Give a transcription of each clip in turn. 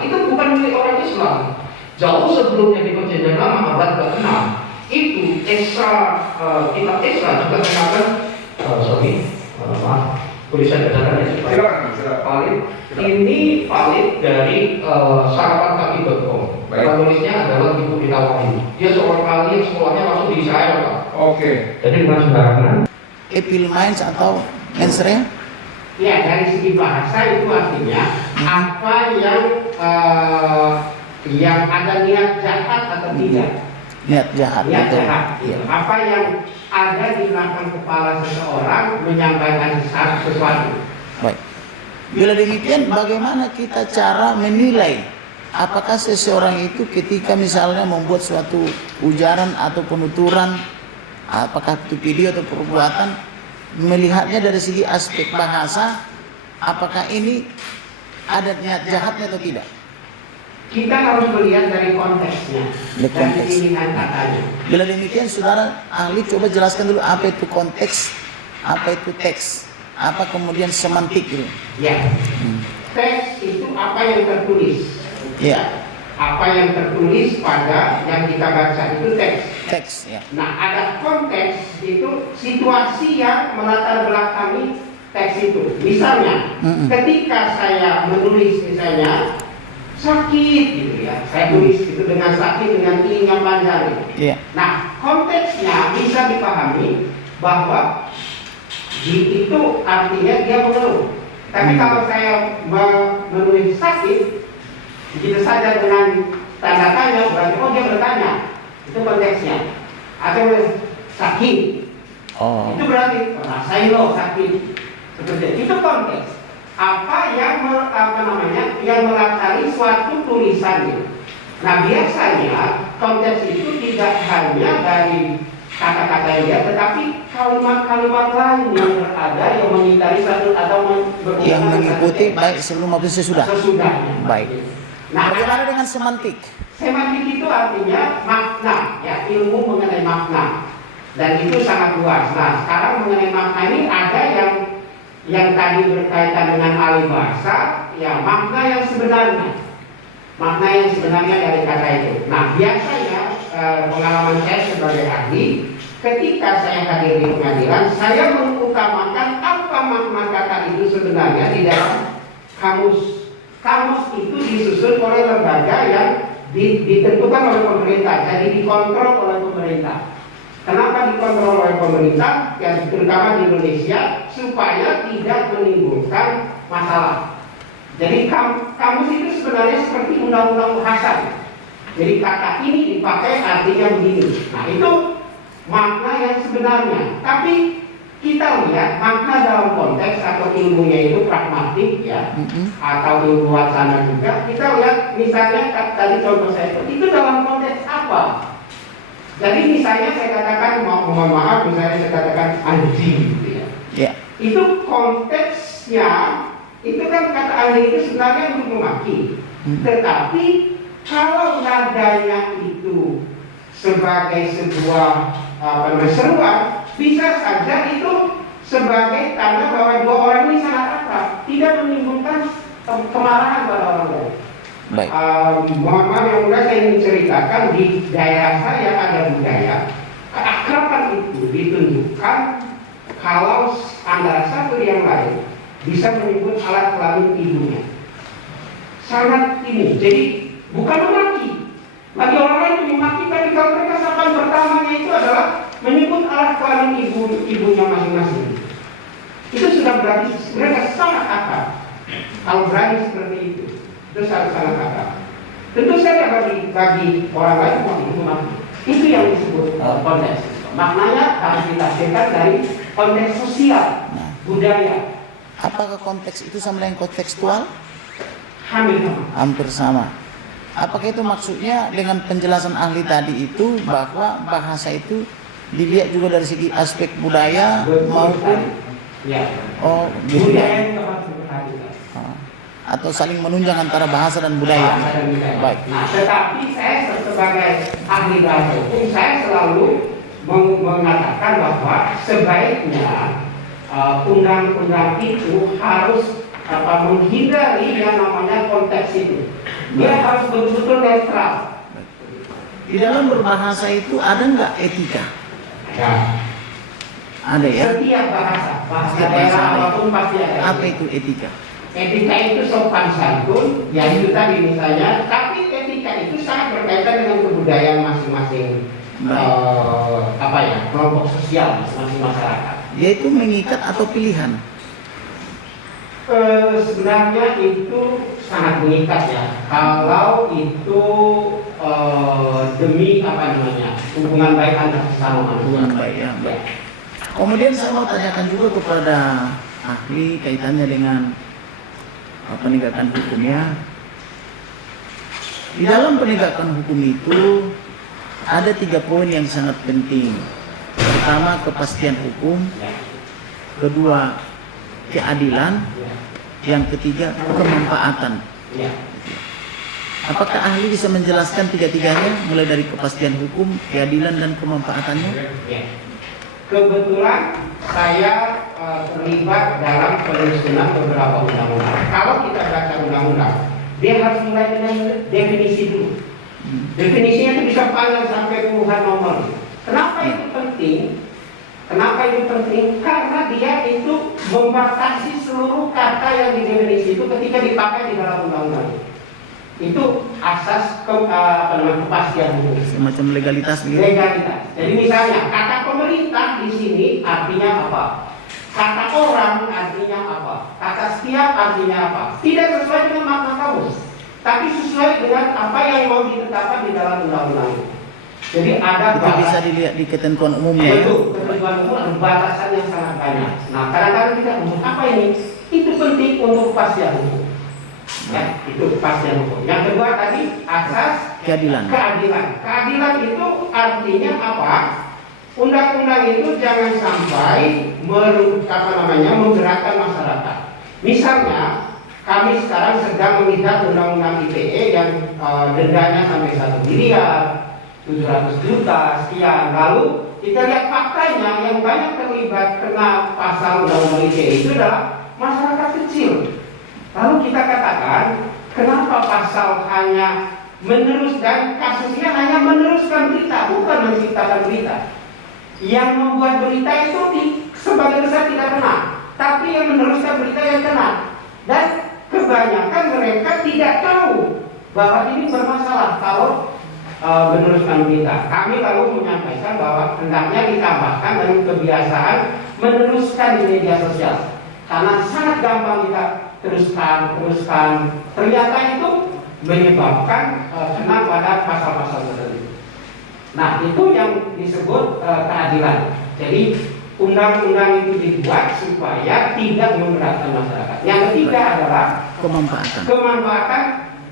Islam. Itu bukan milik orang Islam. Jauh sebelumnya di Perjanjian Lama abad ke-6 itu kitab Esra juga mengatakan boleh saya bacakan ya supaya valid. Ini valid dari sarapankaki.com. Penulisnya adalah Ibu Rita Wahyu. Dia seorang ahli yang sekolahnya masuk di Israel, Pak. Oke. Jadi dengan sembarangan. Epilmines atau Mensre? Ya, dari segi bahasa itu artinya apa yang ada niat jahat atau tidak. Niat jahat. Niat betul. jahat. Iya. Apa yang ada di belakang kepala seseorang menyampaikan sesuatu. Baik. Bila demikian, bagaimana kita cara menilai apakah seseorang itu ketika misalnya membuat suatu ujaran atau penuturan, apakah itu video atau perbuatan, melihatnya dari segi aspek bahasa, apakah ini ada niat jahatnya atau tidak? Kita harus melihat dari konteksnya, dari pilihan katanya. Bila demikian, saudara ahli coba jelaskan dulu apa itu konteks, apa itu teks, apa kemudian semantik itu. Ya, teks itu apa yang tertulis. Ya. Apa yang tertulis pada yang kita baca itu teks. Teks. Ya. Nah, ada konteks itu situasi yang melatar belakangi teks itu. Misalnya, ketika saya menulis misalnya sakit gitu ya, saya tulis itu dengan sakit dengan i yang panjang. Iya. Nah, konteksnya bisa dipahami bahwa itu artinya dia mengeluh. Tapi kalau saya menulis sakit begitu saja dengan tanda tanya, berarti oh dia bertanya. Itu konteksnya. Atau sakit. Oh. Itu berarti rasain lo sakit. Seperti itu konteks. Apa yang yang melatari suatu tulisan. Nah, biasanya konteks itu tidak hanya dari kata-kata yang dia, tetapi kalimat-kalimat lain yang berada yang mengitari satu atau yang mengikuti baik sebelum maupun sesudah. Sesudahnya. Baik. Nah, bagaimana dengan semantik? Semantik itu artinya makna, ya, ilmu mengenai makna, dan itu sangat luas. Nah, sekarang mengenai makna ini ada yang tadi berkaitan dengan ahli bahasa, ya makna yang sebenarnya, dari kata itu. Nah, biasanya pengalaman saya sebagai ahli, ketika saya hadir di pengadilan, saya mengutamakan apa makna kata itu sebenarnya di dalam kamus. Kamus itu disusun oleh lembaga yang ditentukan oleh pemerintah, jadi dikontrol oleh pemerintah. Kenapa dikontrol oleh pemerintah? Ya, terutama di Indonesia, supaya tidak menimbulkan masalah. Jadi kamus itu sebenarnya seperti undang-undang bahasa. Jadi kata ini dipakai artinya begini. Nah, itu makna yang sebenarnya. Tapi kita lihat makna dalam konteks atau ilmunya itu pragmatik, ya, atau ilmu wacana juga. Kita lihat misalnya tadi contoh saya itu dalam konteks apa? Jadi misalnya saya katakan, mohon maaf, misalnya saya katakan anjing, gitu ya. Yeah. Itu konteksnya, itu kan kata anjing itu sebenarnya untuk memaki. Tetapi kalau nadanya itu sebagai sebuah seruan, bisa saja itu sebagai tanda bahwa dua orang ini sangat akrab, tidak menimbulkan kemarahan pada orang lain. Baik. Mohon maaf yang mudah, saya ingin ceritakan di daerah saya ada budaya keakraban itu ditunjukkan kalau antara satu yang lain bisa menyebut alat kelamin ibunya. Sangat ini, jadi bukan memaki. Bagi orang lain itu memaki, tapi kalau mereka sapaan pertamanya itu adalah menyebut alat kelamin ibunya masing-masing. Itu sudah berarti mereka sangat akrab. Kalau berani seperti itu sangat akrab. Tentu saja bagi orang lain itu mati. Itu yang disebut konteks. Maknanya harus ditafsirkan dari konteks sosial, budaya. Apakah konteks itu sama dengan kontekstual? Hampir sama. Apakah itu maksudnya dengan penjelasan ahli tadi itu bahwa bahasa itu dilihat juga dari segi aspek budaya maupun budaya atau saling menunjang antara bahasa dan budaya. Baik. Nah, tetapi saya sebagai ahli bahasa hukum, saya selalu mengatakan bahwa sebaiknya undang-undang itu harus menghindari yang namanya konteks itu. Dia harus betul-betul netral. Di dalam berbahasa itu ada nggak etika? Ya. Ada ya? Setiap bahasa Setiap daerah bahasa ada. apapun pasti ada. Apa itu etika? Etika itu sopan santun, ya itu tadi misalnya. Tapi etika itu sangat berkaitan dengan kebudayaan masing-masing kelompok sosial masing-masing masyarakat. Dia itu mengikat atau pilihan? Sebenarnya itu sangat mengikat ya. Kalau itu demi hubungan baik antar sesama manusia. Hubungan baik ya. Baik. Kemudian saya mau tanyakan juga kepada ahli kaitannya dengan penegakan hukumnya. Di dalam penegakan hukum itu ada 3 poin yang sangat penting. Pertama, kepastian hukum. Kedua, keadilan. Yang ketiga, kemanfaatan. Apakah ahli bisa menjelaskan 3-tiganya, mulai dari kepastian hukum, keadilan, dan kemanfaatannya? Kebetulan saya terlibat dalam penyusunan beberapa undang-undang. Kalau kita baca undang-undang, dia harus mulai dengan definisi dulu. Definisinya itu bisa panjang sampai puluhan nomor. Kenapa itu penting? Kenapa itu penting? Karena dia itu membatasi seluruh kata yang di definisi itu ketika dipakai di dalam undang-undang. Itu asas kepastian hukum. Semacam legalitas gitu. Legalitas. Jadi misalnya kata pemerintah di sini artinya apa? Kata orang artinya apa? Kata setiap artinya apa? Tidak sesuai dengan makna kamus, tapi sesuai dengan apa yang mau ditetapkan di dalam undang-undang. Jadi ada Itu bisa dilihat di ketentuan umumnya. Itu ketentuan umum ada batasan yang sangat banyak. Nah, kadang-kadang kita untuk apa ini? Itu penting untuk kepastian hukum. Ya, itu kepastian hukum. Yang kedua tadi asas Keadilan. Keadilan itu artinya apa? Undang-undang itu jangan sampai menggerakkan masyarakat. Misalnya kami sekarang sedang melihat undang-undang ITE yang dendanya sampai 1 miliar, 700 juta sekian. Lalu kita lihat faktanya yang banyak terlibat kena pasal undang-undang ITE itu adalah masyarakat kecil. Lalu kita katakan, kenapa pasal hanya meneruskan kasusnya hanya meneruskan berita, bukan menciptakan berita. Yang membuat berita itu sebagian besar tidak kena, tapi yang meneruskan berita yang kena. Dan kebanyakan mereka tidak tahu bahwa ini bermasalah kalau meneruskan berita. Kami lalu menyampaikan bahwa hendaknya ditambahkan dengan kebiasaan meneruskan di media sosial, karena sangat gampang kita teruskan. Ternyata itu menyebabkan kena pada pasal-pasal tertentu. Nah, itu yang disebut keadilan. Jadi undang-undang itu dibuat supaya tidak memberatkan masyarakat. Yang ketiga adalah kemanfaatan.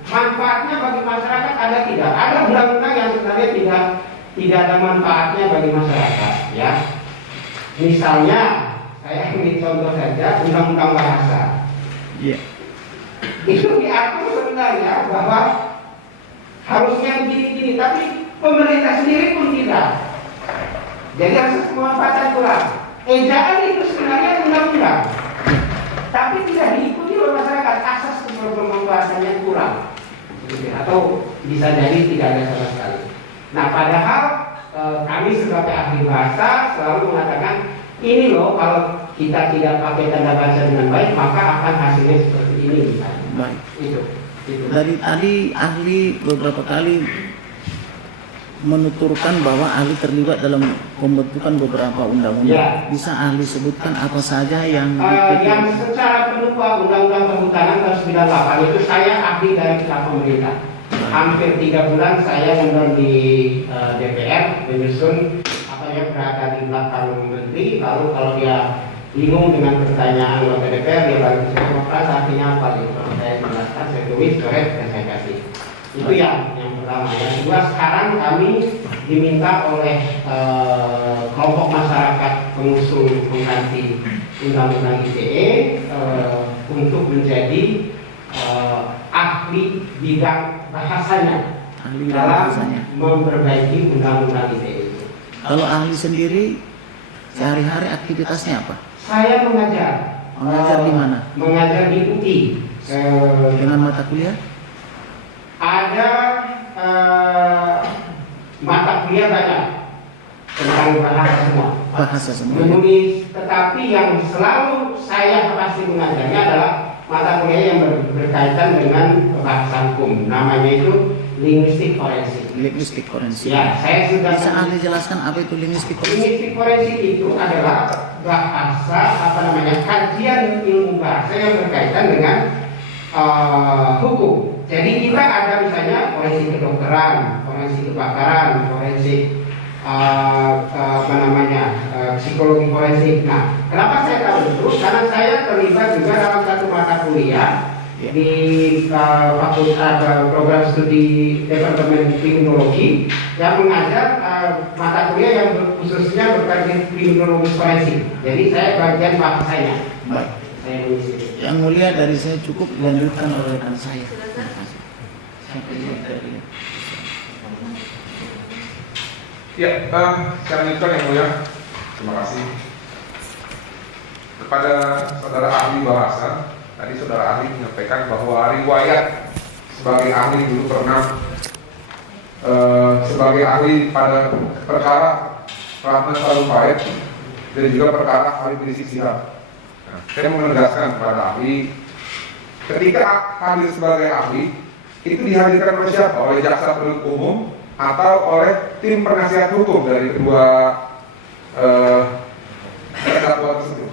Manfaatnya bagi masyarakat ada tidak? Ada undang-undang yang sebenarnya tidak ada manfaatnya bagi masyarakat. Ya, misalnya saya ambil contoh saja undang-undang bahasa. Itu diatur sebenarnya bahwa harusnya begini-begini, tapi pemerintah sendiri pun tidak. Jadi asas kemanfaatan kurang. Ejaan itu sebenarnya undang-undang, tapi tidak diikuti oleh masyarakat. Asas kemanfaatannya kurang, atau bisa jadi tidak ada sama sekali. Nah, padahal kami sebagai ahli bahasa selalu mengatakan ini loh, kalau kita tidak pakai tanda baca dengan baik maka akan hasilnya seperti ini. Baik. Itu. Dari tadi ahli beberapa kali menuturkan bahwa ahli terlibat dalam pembentukan beberapa undang-undang. Ya. Bisa ahli sebutkan apa saja yang yang secara penuh Undang-Undang Kehutanan tahun 98 itu saya ahli dari pihak pemerintah. Hampir 3 bulan saya menonton di DPR menyusun apa yang berada di belakang menteri. Lalu kalau dia bingung dengan pertanyaan anggota DPR, dia balik ke saya, artinya apa? Saya jelaskan, saya tulis, coret, dan saya kasih. Itu yang pertama. Yang kedua, sekarang kami diminta oleh kelompok masyarakat pengusung pengganti Undang-Undang ITE untuk menjadi ahli bidang bahasanya dalam memperbaiki Undang-Undang ITE itu. Kalau ahli sendiri sehari-hari aktivitasnya apa? Saya mengajar. Mengajar di mana? Mengajar di UI. Dengan mata kuliah? Ada mata kuliah banyak tentang bahasa semua. Bahasa semua. Menulis, tetapi yang selalu saya pasti mengajarnya adalah mata kuliah yang berkaitan dengan bahasa hukum. Namanya itu linguistik forensik. Linguistik forensik. Ya, saya sudah. Bisa ahli jelaskan apa itu linguistik forensik? Linguistik forensik itu adalah bahasa kajian ilmu bahasa yang berkaitan dengan hukum. Jadi kita ada misalnya forensik kedokteran, forensik kebakaran, forensik psikologi forensik. Nah, kenapa saya tahu itu? Karena saya terlibat juga dalam satu mata kuliah di fakultas program studi Departemen Kriminologi yang mengajar mata kuliah yang khususnya berkaitan kriminologi forensik. Jadi saya bagian bahasanya. Baik. Saya nulis itu. Yang mulia dari saya cukup dilanjutkan oleh rekan saya. Terima kasih. Sampai dari Ya, saya lanjutkan yang mulia. Terima kasih. Kepada saudara ahli bahasa, tadi saudara ahli menyampaikan bahwa riwayat sebagai ahli dulu pernah sebagai ahli pada perkara Ratna Sarumpait dan juga perkara ahli Rizik Sihab. Nah, saya menegaskan kepada ahli, ketika hadir sebagai ahli itu dihadirkan oleh siapa? Oleh jaksa penuntut umum atau oleh tim penasihat hukum dari kedua terdakwa tersebut?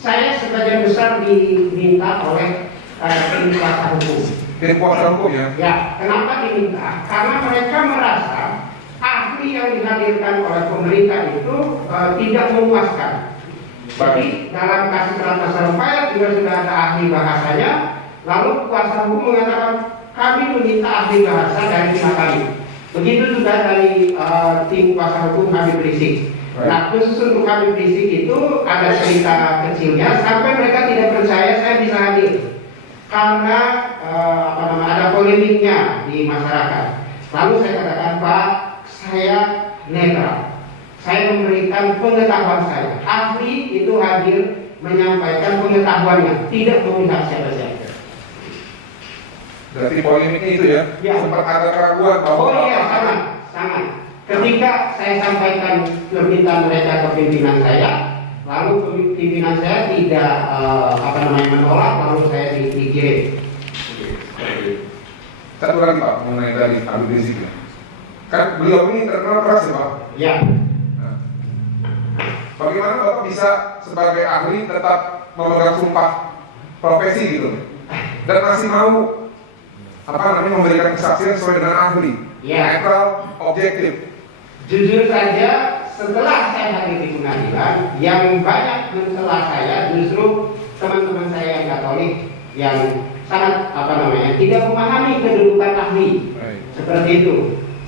Saya sebagian besar diminta oleh tim kuasa hukum. Tim kuasa hukum ya? Ya, kenapa diminta? Karena mereka merasa ahli yang dihadirkan oleh pemerintah itu tidak memuaskan. Jadi dalam kasus Ratna Sarumpait juga sudah ada ahli bahasanya, lalu kuasa hukum mengatakan kami meminta ahli bahasa dari pihak kami. Begitu juga dari tim kuasa hukum Habib Rizik. Nah, khusus untuk Habib Rizik itu ada cerita kecilnya sampai mereka tidak percaya saya bisa hadir karena ada polemiknya di masyarakat. Lalu saya katakan, Pak, saya netral. Saya memberikan pengetahuan saya. Ahli itu hadir menyampaikan pengetahuannya, tidak memihak siapa-siapa. Berarti polemiknya itu ya? Ya. Sempat ada keraguan bahwa Oh iya, sangat. Ketika saya sampaikan permintaan mereka ke pimpinan saya, lalu pimpinan saya tidak menolak, lalu saya dikirim. Satu lagi Pak, mengenai dari Habib Rizik ya. Kan beliau ini terkenal keras ya Pak? Ya. Nah, bagaimana Bapak bisa sebagai ahli tetap memegang sumpah profesi gitu dan masih mau memberikan kesaksian sesuai dengan ahli, netral, objektif? Jujur saja, setelah saya hadir di pengadilan, yang banyak mencela saya justru teman-teman saya yang Katolik yang sangat tidak memahami kedudukan ahli. Seperti itu.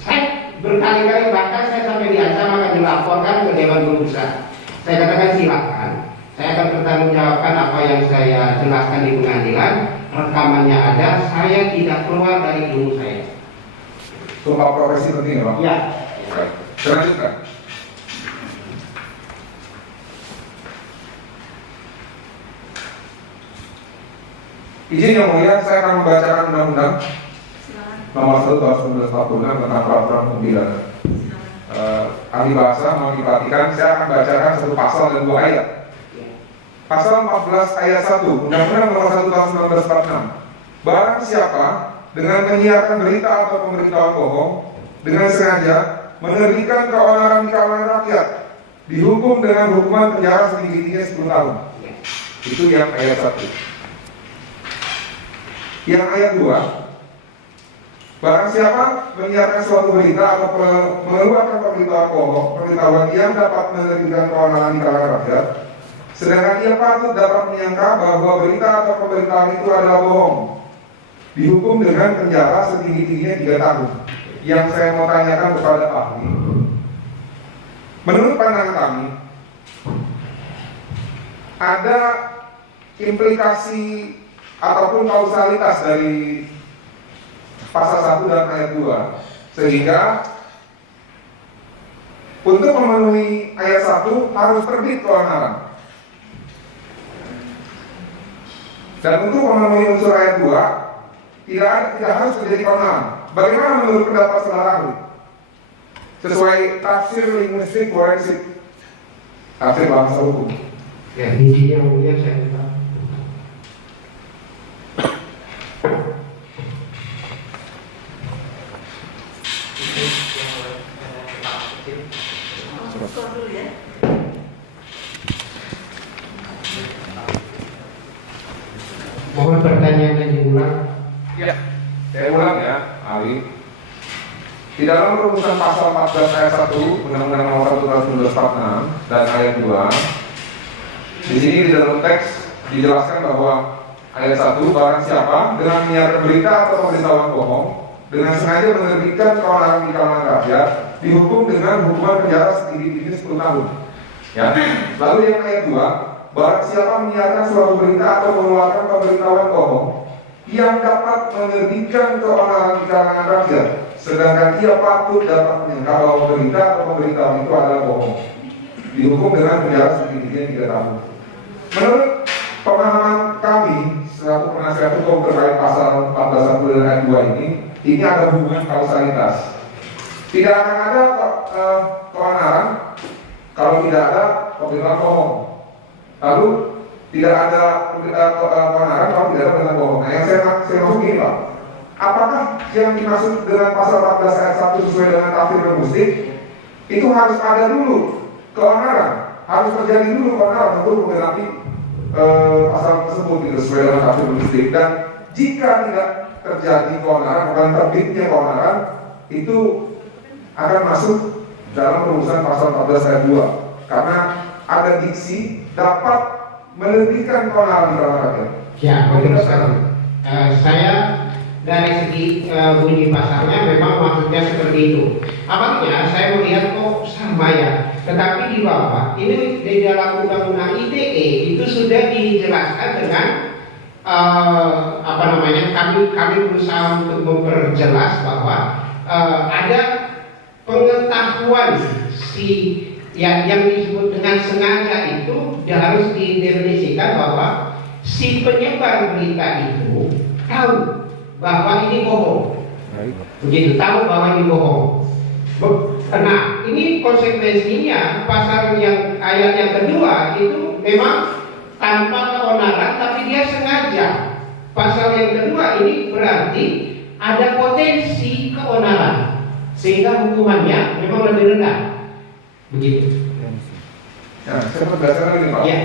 Saya berkali-kali bahkan saya sampai diancam akan dilaporkan ke Dewan Pengusaha. Saya katakan silakan, saya akan bertanggungjawabkan apa yang saya jelaskan di pengadilan. Rekamannya ada, saya tidak keluar dari ilmu saya. Sumpah profesi penting ya Pak? Ya. Selanjutnya, izin yang mulia, saya akan membacakan undang-undang nomor 1 tahun 1946 tentang peraturan pembidana. Ahli bahasa mau diperhatikan, saya akan bacakan satu pasal dan 2 ayat. Pasal 14 ayat 1 Undang-Undang nomor 1 tahun 1946. Barang siapa dengan menyiarkan berita atau pemberitahuan bohong dengan sengaja menerbitkan keonaran di kalangan rakyat dihukum dengan hukuman penjara setinggi-tingginya 10 tahun. Itu yang ayat 1. Yang ayat 2, barang siapa menyiarkan suatu berita atau mengeluarkan pemberitahuan yang dapat menerbitkan keonaran di kalangan rakyat, sedangkan ia patut dapat menyangka bahwa berita atau pemberitaan itu adalah bohong, dihukum dengan penjara setinggi-tingginya 3 tahun. Yang saya mau tanyakan kepada ahli, menurut pandangan kami, ada implikasi ataupun kausalitas dari pasal 1 dan ayat 2, sehingga untuk memenuhi ayat 1 harus terbit keonaran. Dan untuk memenuhi unsur ayat 2 tidak harus terjadi keonaran. Bagaimana menurut pendapat saudara ahli? Sesuai tafsir linguistik forensik, tafsir bahasa hukum. Ya, intinya mulia saya minta. Mohon pertanyaannya diulang. Ya, saya ulang ya, ahli. Di dalam rumusan pasal 14 ayat 1 Undang-Undang Nomor 1 Tahun 1946 dan ayat 2, di sini di dalam teks dijelaskan bahwa ayat 1, barang siapa dengan menyiarkan berita atau pemberitahuan bohong dengan sengaja menerbitkan keonaran di kalangan rakyat dihukum dengan hukuman penjara setinggi-tingginya 10 tahun. Ya. Lalu yang ayat 2, barang siapa menyiarkan suatu berita atau mengeluarkan pemberitahuan bohong yang dapat menerbitkan keonaran di kalangan rakyat, sedangkan ia patut dapat menyangka bahwa berita atau pemberitahuan itu adalah bohong, dihukum dengan penjara setinggi-tingginya 3 tahun. Menurut pemahaman kami selaku penasihat hukum terkait pasal 14 dan ayat 2 ini ada hubungan kausalitas. Tidak akan ada keonaran kalau tidak ada pemberitahuan bohong. Lalu tidak ada keonaran kalau tidak ada pemberitahuan bohong. Nah, yang saya maksud gini Pak, apakah yang dimaksud dengan pasal 14 ayat 1 sesuai dengan tafsir linguistik itu harus ada dulu keonaran, harus terjadi dulu keonaran untuk menggenapi pasal tersebut itu sesuai dengan tafsir linguistik. Dan jika tidak terjadi keonaran, bukan terbitnya keonaran, itu akan masuk dalam rumusan pasal 14 ayat 2 karena ada diksi dapat menerbitkan keonaran di kalangan rakyat. Ya, betul sekali. Saya dari segi bunyi pasalnya memang maksudnya seperti itu. Apalagi saya melihat kok sama ya. Tetapi di bawah ini di dalam undang-undang ITE itu sudah dijelaskan dengan kami berusaha untuk memperjelas bahwa ada pengetahuan yang disebut dengan sengaja itu harus didefinisikan bahwa si penyebar berita itu tahu bahwa ini bohong. Begitu, tahu bahwa ini bohong. Nah, ini konsekuensinya pasal yang ayat yang kedua itu memang tanpa keonaran tapi dia sengaja. Pasal yang kedua ini berarti ada potensi keonaran sehingga hukumannya memang lebih rendah. Begitu. Nah, saya berdasarkan ini Pak. Ya.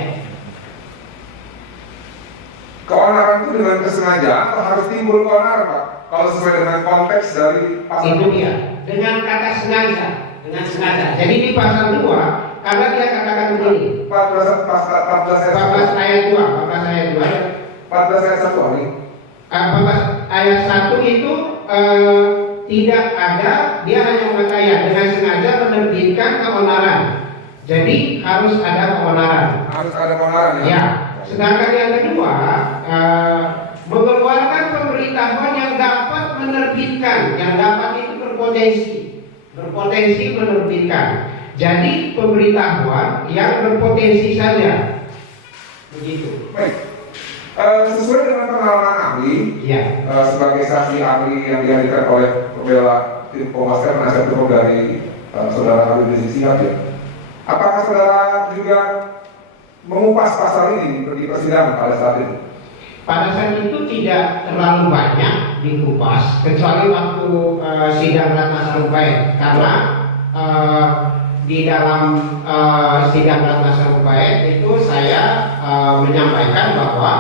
Keonaran itu dengan kesengajaan atau harus timbul keonaran Pak? Kalau sesuai dengan konteks dari pasal itu dia, dengan kata sengaja, dengan sengaja. Jadi di pasal 2, karena dia katakan begini. 14 ayat 14 ayat 2, 14 ayat 2 ya. 14 ayat 1 ini. 14 ayat 1 itu tidak ada, dia hanya mengatakan ya, dengan sengaja menerbitkan keonaran. Jadi harus ada keonaran. Harus ada keonaran ya. Ya. Sedangkan yang kedua, mengeluarkan pemberitahuan yang dapat menerbitkan, yang dapat itu berpotensi menerbitkan. Jadi pemberitahuan yang berpotensi saja. Begitu. Baik. Sesuai dengan pengalaman ahli, Ya. sebagai saksi ahli yang dihadirkan oleh pembela tim Kompas penasihat hukum dari saudara Habib Rizik Sihab ya. Apakah saudara juga mengupas pasal ini di persidangan pada saat itu? Pada saat itu tidak terlalu banyak dikupas, kecuali waktu sidang Ratna Sarumpait, karena di dalam sidang Ratna Sarumpait itu saya menyampaikan bahwa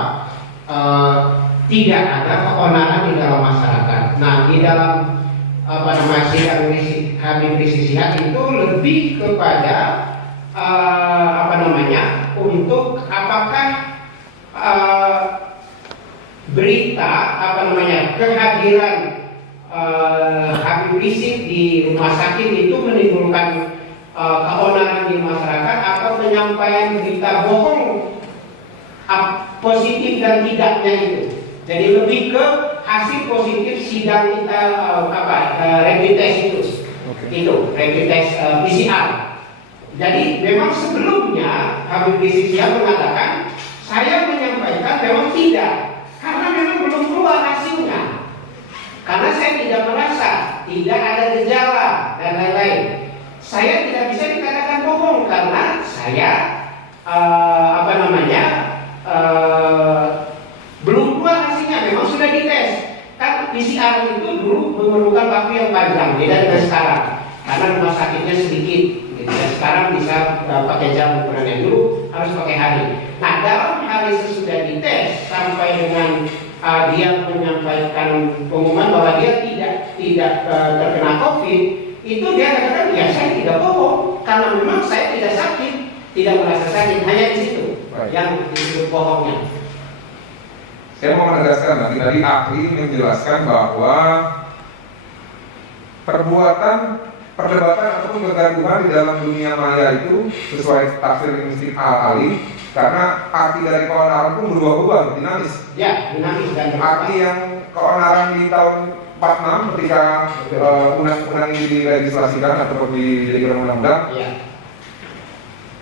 tidak ada keonaran di dalam masyarakat. Nah, di dalam sidang Habib Rizik Sihab itu lebih kepada untuk apakah berita kehadiran Habib Rizik di rumah sakit itu menimbulkan keonaran di masyarakat atau penyampaian berita bohong positif dan tidaknya itu. Jadi lebih ke hasil positif sidang kita rapid test itu. Itu rapid test PCR. Jadi memang sebelumnya Habib Rizik Sihab mengatakan saya menyampaikan memang tidak, karena memang belum keluar hasilnya. Karena saya tidak merasa, tidak ada gejala dan lain-lain. Saya tidak bisa dikatakan bohong karena saya belum keluar hasilnya, memang sudah dites. Kan PCR itu dulu memerlukan waktu yang panjang, beda dengan sekarang. Karena rumah sakitnya sedikit, gitu. Dan sekarang bisa pakai jam ukuran yang dulu harus pakai hari. Nah, dalam hari sesudah dites sampai dengan dia menyampaikan pengumuman bahwa dia tidak terkena COVID, itu dia katakan ya saya tidak bohong karena memang saya tidak sakit, tidak merasa sakit, hanya di situ yang disebut bohongnya. Saya mau menegaskan tadi ahli menjelaskan bahwa perdebatan ataupun kegaduhan di dalam dunia maya itu sesuai tafsir linguistik ahli, karena arti dari keonaran pun berubah-ubah, dinamis. Ya, dinamis dan arti yang keonaran di tahun 46 ketika undang-undang ini dilegislasikan ataupun dijadikan undang-undang, ya,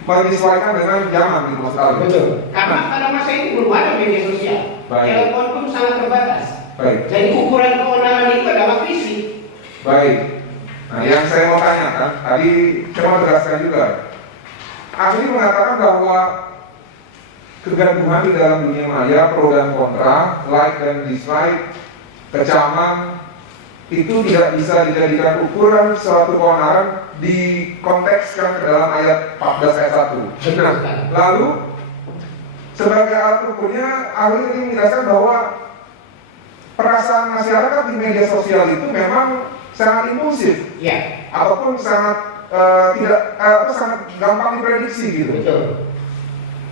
menyesuaikan dengan zaman di masa lalu. betul. Karena pada masa itu belum ada media sosial. Telepon pun sangat terbatas. Baik. Jadi ukuran keonaran itu adalah fisik. Baik. Nah, yang saya mau tanyakan, tadi saya mau tegaskan juga. Ahli mengatakan bahwa kegaduhan di dalam dunia maya, pro dan kontra, like dan dislike, kecaman, itu tidak bisa dijadikan ukuran suatu keonaran dikontekskan ke dalam ayat 14 ayat 1. Nah, lalu sebagai alat ukurnya, ahli ini menjelaskan bahwa perasaan masyarakat di media sosial itu memang sangat impulsif, ya, ataupun sangat sangat gampang diprediksi gitu. betul.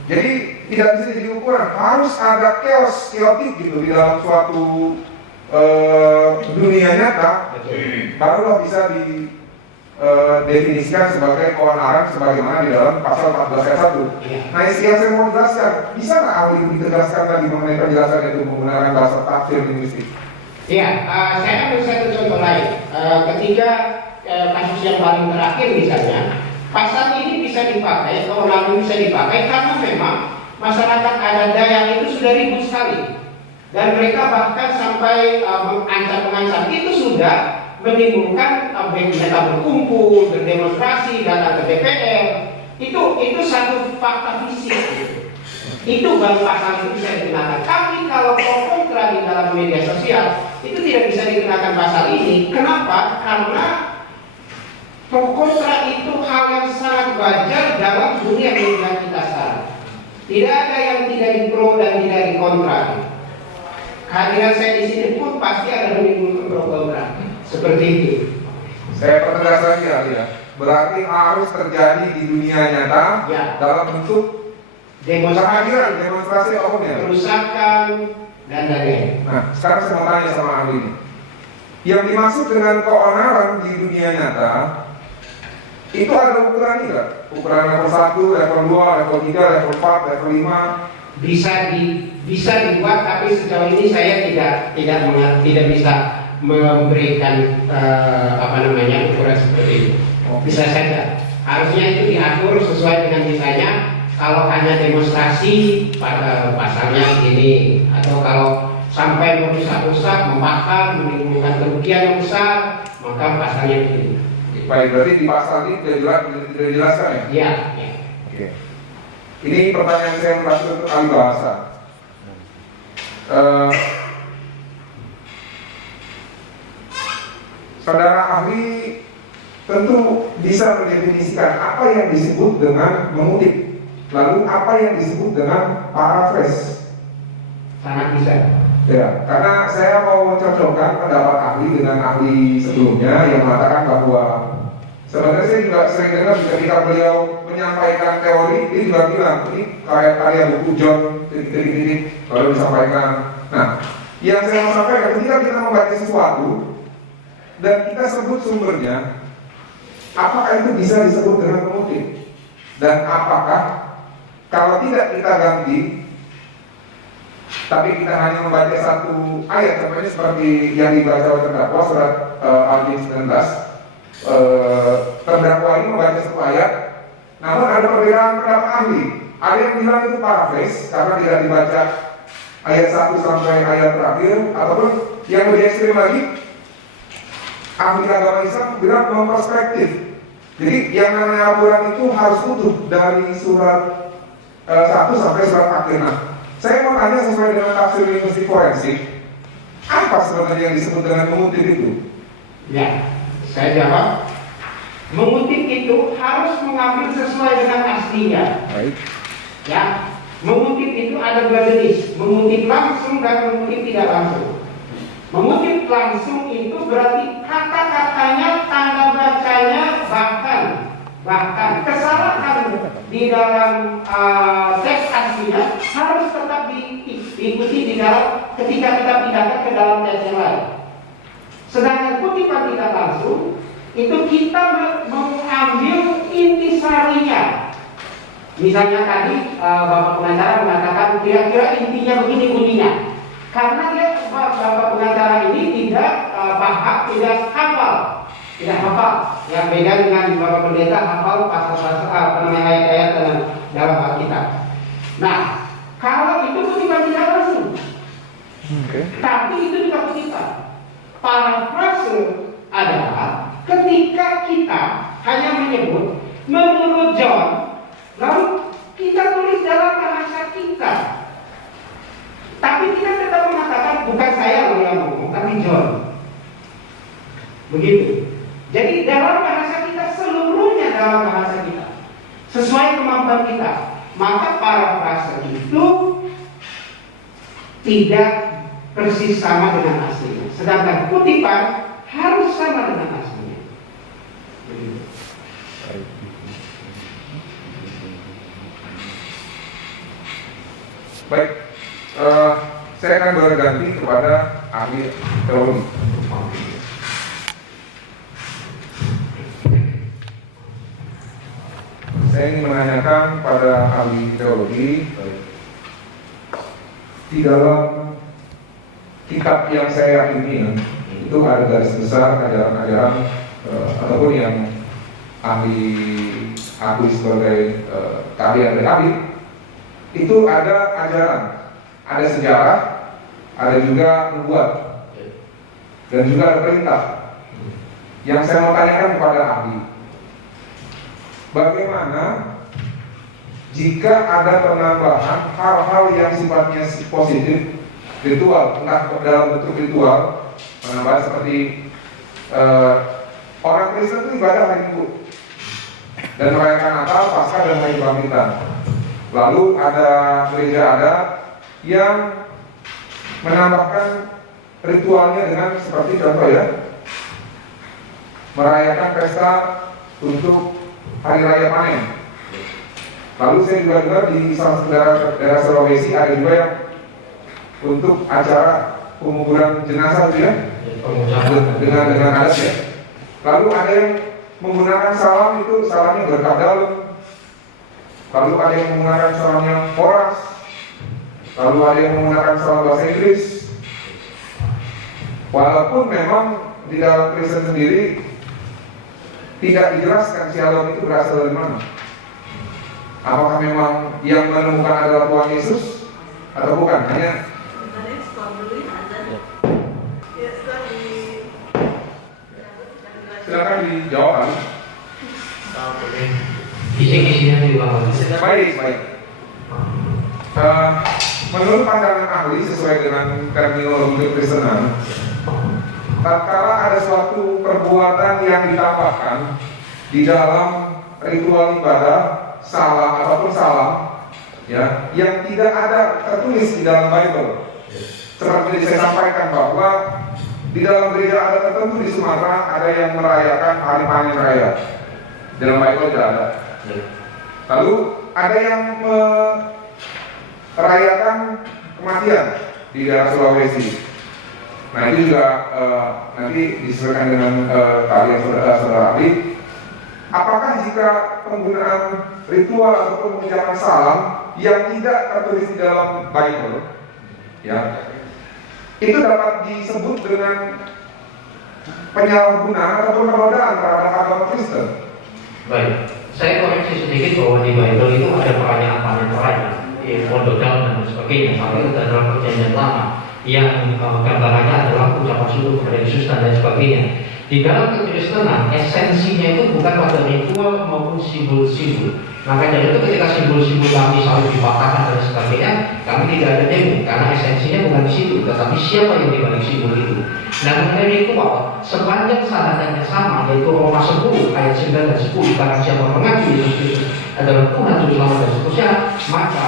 Jadi tidak bisa jadi ukuran, harus ada chaotic gitu di dalam suatu dunia nyata, barulah bisa didefinisikan sebagai keonaran sebagaimana di dalam pasal 14 ayat 1. Ya. Nah, yang saya mau jelaskan, bisa nggak ahli ditegaskan tadi mengenai penjelasan itu menggunakan bahasa tafsir linguistik? Iya, saya ambil satu contoh lain. Ketika kasus yang paling terakhir misalnya, pasal ini bisa dipakai, keonaran bisa dipakai karena memang masyarakat adat Dayak itu sudah ribut sekali. Dan mereka bahkan sampai mengancam itu sudah menimbulkan mereka berkumpul, berdemonstrasi, datang ke DPR. Itu satu fakta fisik. Itu baru pasal itu bisa dikenakan. Tapi kalau kontra di dalam media sosial itu tidak bisa dikenakan pasal ini. Kenapa? Karena kontra itu hal yang sangat wajar dalam dunia media kita sekarang. Tidak ada yang tidak di pro dan tidak di kontra. Kehadiran saya di sini pun pasti ada menimbulkan pro kontra. Seperti itu. Saya pertegas lagi ya. Berarti harus terjadi di dunia nyata, ya, dalam bentuk kehadiran demonstrasi apapun ya, kerusakan dan lain-lain. Nah, sekarang saya mau tanya sama ahli ini. Yang dimaksud dengan keonaran di dunia nyata itu ada ukuran nggak? Ukuran level 1, level 2, level 3, level 4, level 5? Bisa dibuat, tapi sejauh ini saya tidak bisa memberikan ukuran seperti itu. Bisa saja. Harusnya itu diatur sesuai dengan misalnya kalau hanya demonstrasi pada pasalnya begini, atau kalau sampai merusak-rusak, membakar, menimbulkan kerugian yang besar, maka pasalnya begini. Baik, berarti di pasal ini tidak dijelaskan ya? Iya. Ya. Oke. Ini pertanyaan saya yang terakhir untuk ahli bahasa. Saudara ahli tentu bisa mendefinisikan apa yang disebut dengan mengutip, lalu apa yang disebut dengan paraphrase. Sangat bisa. Ya, karena saya mau mencocokkan pendapat ahli dengan ahli sebelumnya yang mengatakan bahwa sebenarnya saya juga sering dengar ketika beliau menyampaikan teori, dia juga bilang ini karya buku John titik-titik lalu disampaikan. Nah, yang saya mau sampaikan ketika kita membaca sesuatu dan kita sebut sumbernya, apakah itu bisa disebut dengan mengutip? Dan apakah kalau tidak kita ganti, tapi kita hanya membaca satu ayat, contohnya seperti yang dibaca oleh terdakwa surat Al-Jin 19, terdakwa ini membaca satu ayat, namun ada perbedaan pendapat ahli. Ada yang bilang itu paraphrase karena tidak dibaca ayat 1 sampai ayat terakhir, ataupun yang lebih ekstrim lagi ahli agama Islam bilang bahwa perspektif. Jadi yang namanya Al-Quran itu harus utuh dari surat 1 sampai surat akhir. Nah, saya mau tanya sesuai dengan tafsir linguistik forensik, apa sebenarnya yang disebut dengan mengutip itu? Ya, saya jawab. Mengutip itu harus mengambil sesuai dengan aslinya. Baik. Ya, mengutip itu ada dua jenis, mengutip langsung dan mengutip tidak langsung. Mengutip langsung itu berarti kata-katanya, tanda bacanya, bahkan kesalahan di dalam teks aslinya harus tetap diikuti di dalam ketika kita pindahkan ke dalam teks yang lain. Sedangkan kutipan tidak langsung itu kita mengambil intisarinya. Misalnya tadi Bapak pengacara mengatakan kira-kira intinya begini bunyinya. Karena dia Bapak pengacara ini tidak paham, tidak hafal. Yang beda dengan Bapak pendeta hafal pasal-pasal ayat-ayat dalam Alkitab. Nah, kalau itu kutipan tidak langsung. Tapi itu juga kutipan. Parafrase adalah ketika kita hanya menyebut menurut John, lalu kita tulis dalam bahasa kita. Tapi kita tetap mengatakan bukan saya loh yang ngomong, tapi John. Begitu. Jadi dalam bahasa kita seluruhnya dalam bahasa kita sesuai kemampuan kita. Maka parafrase itu tidak persis sama dengan aslinya. Sedangkan kutipan harus sama dengan aslinya. Begitu. Baik, saya akan berganti kepada ahli teologi. Saya ingin menanyakan pada ahli teologi, di dalam kitab yang saya yakini itu ada garis besar ajaran-ajaran ataupun yang ahli akui sebagai keahlian dari ahli. Itu ada ajaran, ada sejarah, ada juga nubuat, dan juga ada perintah. Yang saya mau tanyakan kepada ahli, bagaimana jika ada penambahan hal-hal yang sifatnya positif, ritual, entah dalam bentuk ritual, penambahan seperti orang Kristen itu ibadah hari Minggu dan merayakan Natal, Paskah, dan hari Kebangkitan. Lalu ada gereja yang menambahkan ritualnya dengan seperti contoh ya, merayakan pesta untuk hari raya panen. Lalu saya juga dengar di salah satu daerah Sulawesi ada juga yang untuk acara penguburan jenazah itu ya, dengan adat ya. Lalu ada yang menggunakan salam, itu salamnya berkah dalam. Lalu ada yang menggunakan salam yang horas. Lalu ada yang menggunakan salam bahasa Inggris. Walaupun memang di dalam Kristen sendiri tidak dijelaskan shalom itu berasal dari mana. Apakah memang yang menemukan adalah Tuhan Yesus atau bukan? Hanya silakan dijawab. Baik. Menurut pandangan ahli sesuai dengan terminologi kekristenan, tatkala ada suatu perbuatan yang ditambahkan di dalam ritual ibadah, salam ataupun salam, ya, yang tidak ada tertulis di dalam Bible. Seperti saya sampaikan bahwa di dalam gereja ada tertentu di Sumatera ada yang merayakan hari panen raya. Dalam Bible tidak ada. Lalu ada yang merayakan kematian di daerah Sulawesi. Nah itu juga nanti disesuaikan dengan kalian saudara ahli. Apakah jika penggunaan ritual ataupun pengucapan salam yang tidak tertulis di dalam Bible, ya, itu dapat disebut dengan penyalahgunaan ataupun penodaan terhadap agama Kristen? Baik, saya koreksi sedikit bahwa di Bible itu ada perayaan panen raya, pondok daun dan sebagainya. Tapi itu adalah perjanjian lama yang gambarannya adalah ucapan syukur kepada Yesus dan lain sebagainya. Di dalam kekristenan, esensinya itu bukan pada ritual maupun simbol-simbol. Maka dari itu ketika simbol-simbol kami selalu dipatahkan dan sebagainya, kami tidak ada demo karena esensinya bukan di situ, tetapi siapa yang dibalik simbol itu. Nah, mengenai ritual, sepanjang syahadatnya sama, yaitu Roma 10 ayat 9 dan 10, karena siapa mengaku Yesus Kristus adalah Tuhan, Juru Selamat dan seterusnya, maka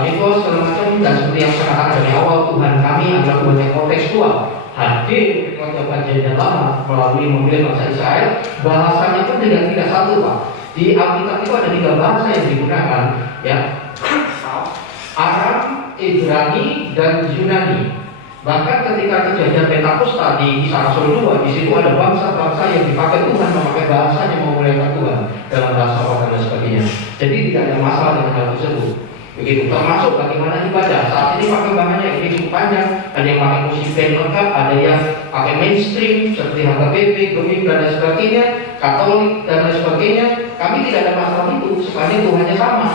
ritual segala macam dan seperti yang saya katakan dari awal, Tuhan kami adalah Tuhan yang kontekstual. Hadir ketika perjanjian lama melalui memilih bangsa Israel, bahasanya pun tidak satu, Pak. Di Alkitab itu ada 3 bahasa yang digunakan, ya, Aram, Ibrani, dan Yunani. Bahkan ketika kejadian Pentakosta di Kisah Rasul 2, di situ ada bangsa-bangsa yang dipakai Tuhan memakai bahasanya memuliakan Tuhan dalam bahasa orang dan sebagainya. Jadi tidak ada masalah dengan hal tersebut. Begitu, termasuk bagaimana ibadah. Saat ini perkembangannya ini cukup panjang. Ada yang pakai musik band lengkap, ada yang pakai mainstream seperti HKBP, Gemim dan lain sebagainya, Katolik dan lain sebagainya. Kami tidak ada masalah itu, sepanjang Tuhannya sama.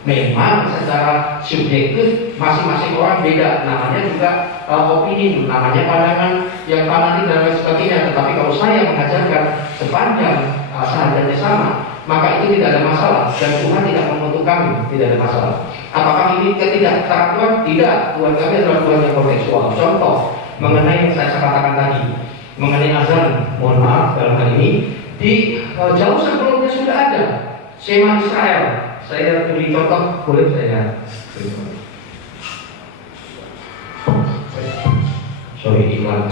Memang secara subjektif masing-masing orang beda, namanya juga opini, namanya pandangan yang fanatik dan lain sebagainya. Tetapi kalau saya mengajarkan sepanjang syahadatnya sama, maka itu tidak ada masalah dan Tuhan tidak mengutuk kami, tidak ada masalah. Apakah ini ketidaktakuan? Tidak. Tuhan kami adalah Tuhan yang kontekstual. Contoh mengenai yang saya katakan tadi, mengenai azan, mohon maaf dalam hal ini, di jauh sebelumnya sudah ada Shema Israel. Saya beri contoh, boleh saya? Sorry, iklan.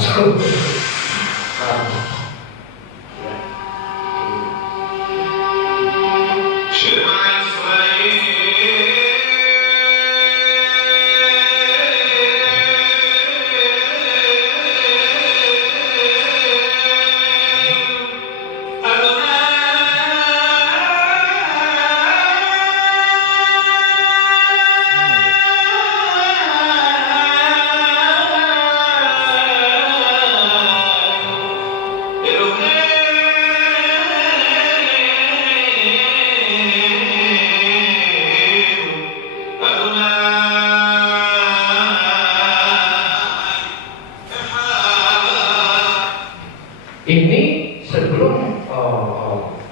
Ini sebelum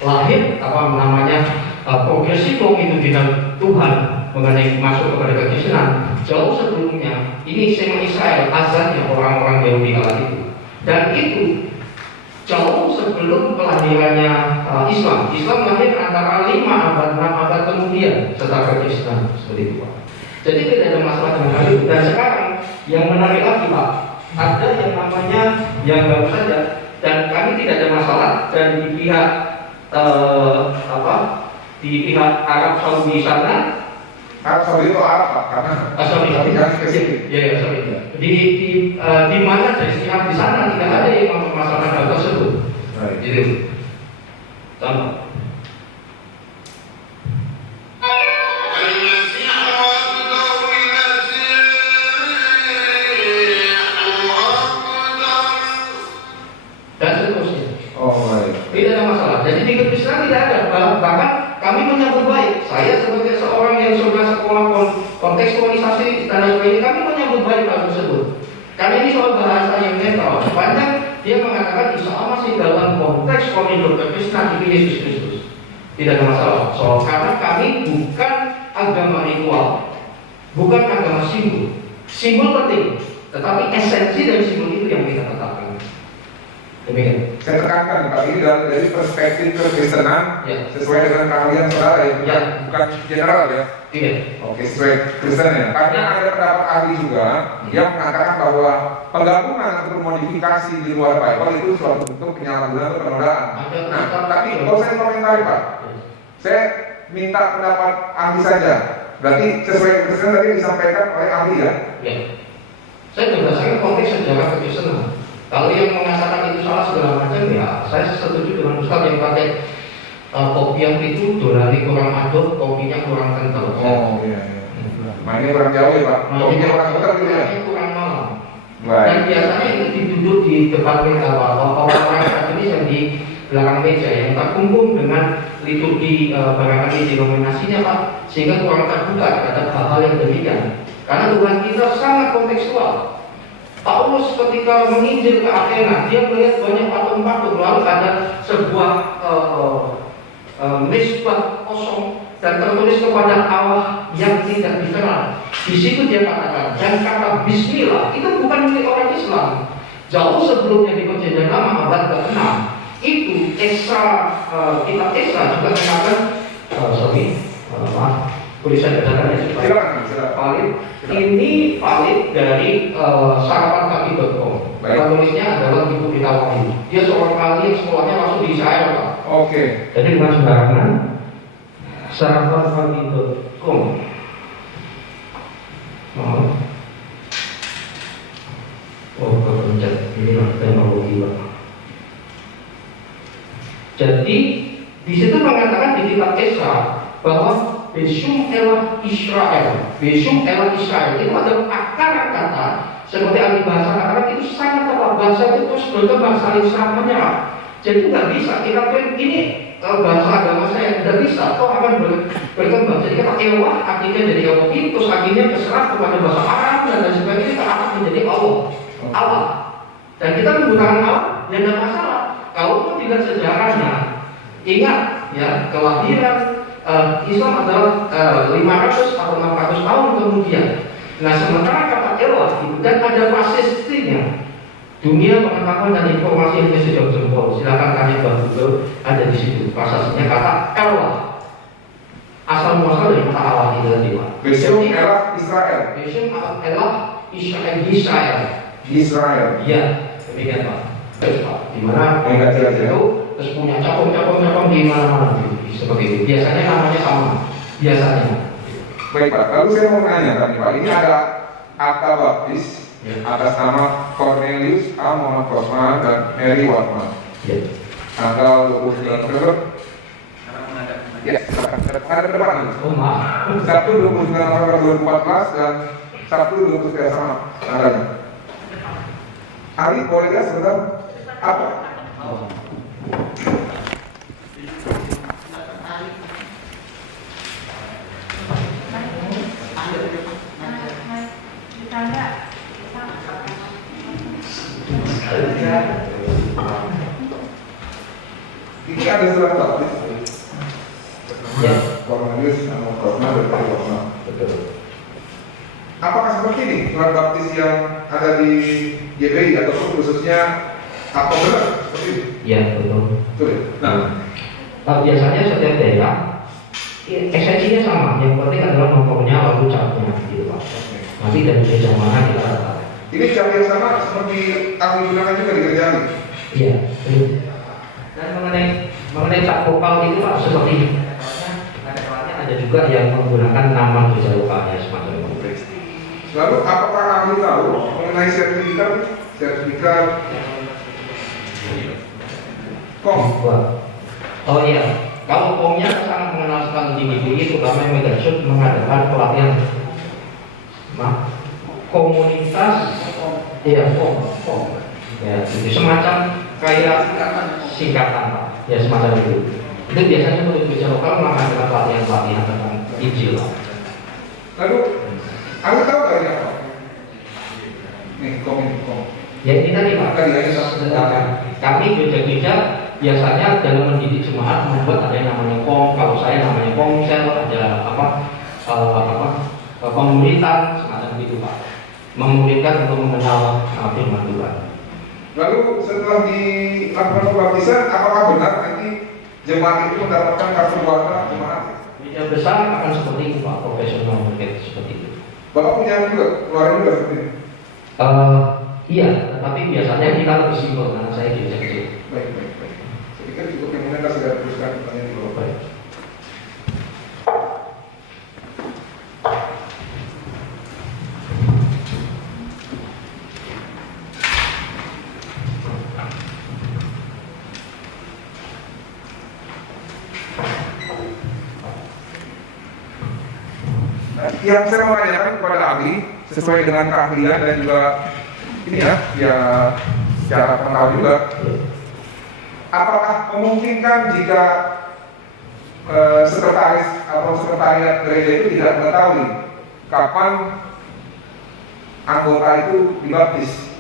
lahir apa namanya progresif itu di dalam Tuhan mengenai masuk kepada kekristenan, jauh sebelumnya ini Shema Israel azannya orang-orang Yahudi kala itu, dan itu jauh sebelum kelahirannya Islam. Islam lahir antara 5 abad 6 abad kemudian setelah kekristenan, seperti itu, Pak. Jadi tidak ada masalah dengan hal itu. Dan sekarang yang menarik lagi, Pak, ada yang namanya yang baru saja. Dan kami tidak ada masalah, dan di pihak di pihak Arab Saudi sana, Arab Saudi itu Arab, Pak, karena sorry, di mana saya istirahat di sana tidak ada yang mempermasalahkan hal tersebut. Jadi contoh. Tidak ada masalah. Jadi di kekristenan tidak ada. Bahkan kami menyambut baik. Saya sebagai seorang yang sudah sekolah kontekstualisasi dan sebagainya, kami menyambut baik hal tersebut. Karena ini soal bahasa yang netral. Sepanjang dia mengatakan Isa masih dalam konteks koridor kekristenan di Yesus Kristus, tidak ada masalah. Karena kami bukan agama ritual, bukan agama simbol. Simbol penting, tetapi esensi dari simbol itu yang kita tetapkan. Demikian. Saya tekankan, Pak, ini dari perspektif kekristenan, ya, sesuai dengan keahlian saudara ya, bukan general ya. Iya. Oke, sesuai Kristen ya. Karena ada pendapat ahli juga yang mengatakan bahwa penggabungan atau modifikasi di luar Bible itu suatu bentuk penyalahgunaan atau penodaan. Nah, tapi kalau saya komentari, Pak, saya minta pendapat ahli saja. Berarti sesuai Kristen tadi disampaikan oleh ahli ya? Ya. Saya berdasarkan konteks sejarah kekristenan. Kalau yang mengatakan itu salah segala macam, ya saya setuju dengan Ustaz yang pakai kopi yang itu dolari kurang aduk, kopinya kurang kental. Oh iya. Mainnya kurang jauh ya, Pak. Kopinya kurang kental gitu ya. Kurang malam. Dan biasanya itu diduduk di depan meja, orang-orang Katolik yang di belakang meja yang terkungkung dengan liturgi barangkali denominasinya, Pak, sehingga kurang terbuka terhadap hal-hal yang demikian. Karena Tuhan kita sangat kontekstual. Paulus ketika menginjil ke Athena, dia melihat banyak patung patung, lalu ada sebuah mesbah kosong dan tertulis kepada Allah yang tidak dikenal. Di situ dia katakan, dan kata Bismillah itu bukan milik orang Islam. Jauh sebelumnya di Perjanjian Lama abad ke-6 itu kitab Esra juga mengatakan, boleh saya bacakan ya supaya valid. Ini valid dari sarapankaki.com. Penulisnya adalah Ibu Rita Wahyu. Dia seorang ahli yang sekolahnya masuk di Israel, Pak. Oke. Jadi bukan sembarangan. Sarapankaki.com. Kepencet. Inilah teknologi, Pak. Jadi di situ mengatakan di kitab Esra bahwa Besum elah Israel. Besum elah Israel itu adalah akar kata seperti ahli bahasa katakan itu sangat tepat, bahasa itu terus berkembang saling serang menyerang. Jadi nggak bisa kita klaim ini bahasa agama saya, tidak bisa. Toh akan berkembang. Jadi kata elah artinya jadi Elohim, terus akhirnya keserap kepada bahasa Arab dan lain sebagainya, kita akan menjadi Allah. Dan kita menggunakan Allah, ya tidak masalah. Kalau tidak sejarahnya, ingat ya kelahiran Islam adalah 500 atau 600 tahun kemudian. Nah sementara kata elah itu dan ada prasestinya, dunia pengetahuan dan informasi yang sudah jempol. Silakan tanya Mbak Google, ada di situ prasestinya kata elah. Asal muasal dari kata Allah itu tadi Pak. Besum elah Israel. Besum elah Israel. Israel. Iya, demikian Pak. Terus Pak, di mana Enggak jelas ya. itu terus punya cabang di mana-mana seperti itu. Biasanya namanya sama. Biasanya. Baik Pak, lalu saya mau nanya tadi Pak, ini ada akta baptis atas nama Cornelius A. Muhammad Rosman dan Mary Watman. Ya. Tanggal 29 November. Ya, ada depan. Oh maaf. Sabtu 29 November 2014 dan Sabtu 23 sama tanggalnya. Ali boleh lihat sebentar apa? Ini ada surat baptis. Ya. Cornelius sama Rosman dari Rosman. Betul. Apakah seperti ini surat baptis yang ada di YBI atau khususnya apa benar seperti ini? Ya betul. Betul. Nah, Biasanya setiap daerah esensinya sama. Yang penting adalah nomornya lalu capnya gitu Pak. Nanti dari gereja mana kita dapat. ini cara yang sama seperti kami gunakan juga di gereja ini. Iya. Betul. Dan mengenai cap lokal itu Pak seperti ada juga yang menggunakan nama gereja lokalnya semacam itu. Lalu apakah ahli tahu mengenai sertifikat KOM? Oh iya, kalau KOM-nya sangat mengenal sekali di MIBI, terutama yang Megasud mengadakan pelatihan komunitas, ya KOM, ya itu semacam kayak singkatan Pak, ya semacam itu. Itu biasanya untuk gereja lokal mengadakan pelatihan tentang Injil Pak. Lalu ahli tahu nggak ini apa? Nih KOM. Ya ini tadi Pak, Tadi aja kami gereja-gereja biasanya dalam mendidik jemaat membuat ada yang namanya KOM. Kalau saya namanya komsel, ada pemuritan semacam itu Pak, memuridkan untuk mengenal firman Tuhan. Lalu setelah dilakukan pembaptisan, apakah benar nanti jemaat itu mendapatkan kartu warna jemaat? Gereja besar akan seperti itu Pak, profesional mungkin seperti itu. Bapak punya juga, keluarin juga seperti ini. Iya, tetapi biasanya kita lebih simpel karena saya gereja kecil. Baik. Saya pikir cukup yang mulia sudah teruskan pertanyaan di bawah. Baik. Yang saya mau tanyakan kepada ahli sesuai dengan keahlian dan juga ini ya secara pengetahuan juga, apakah memungkinkan jika sekretaris atau sekretariat gereja itu tidak mengetahui kapan anggota itu dibaptis,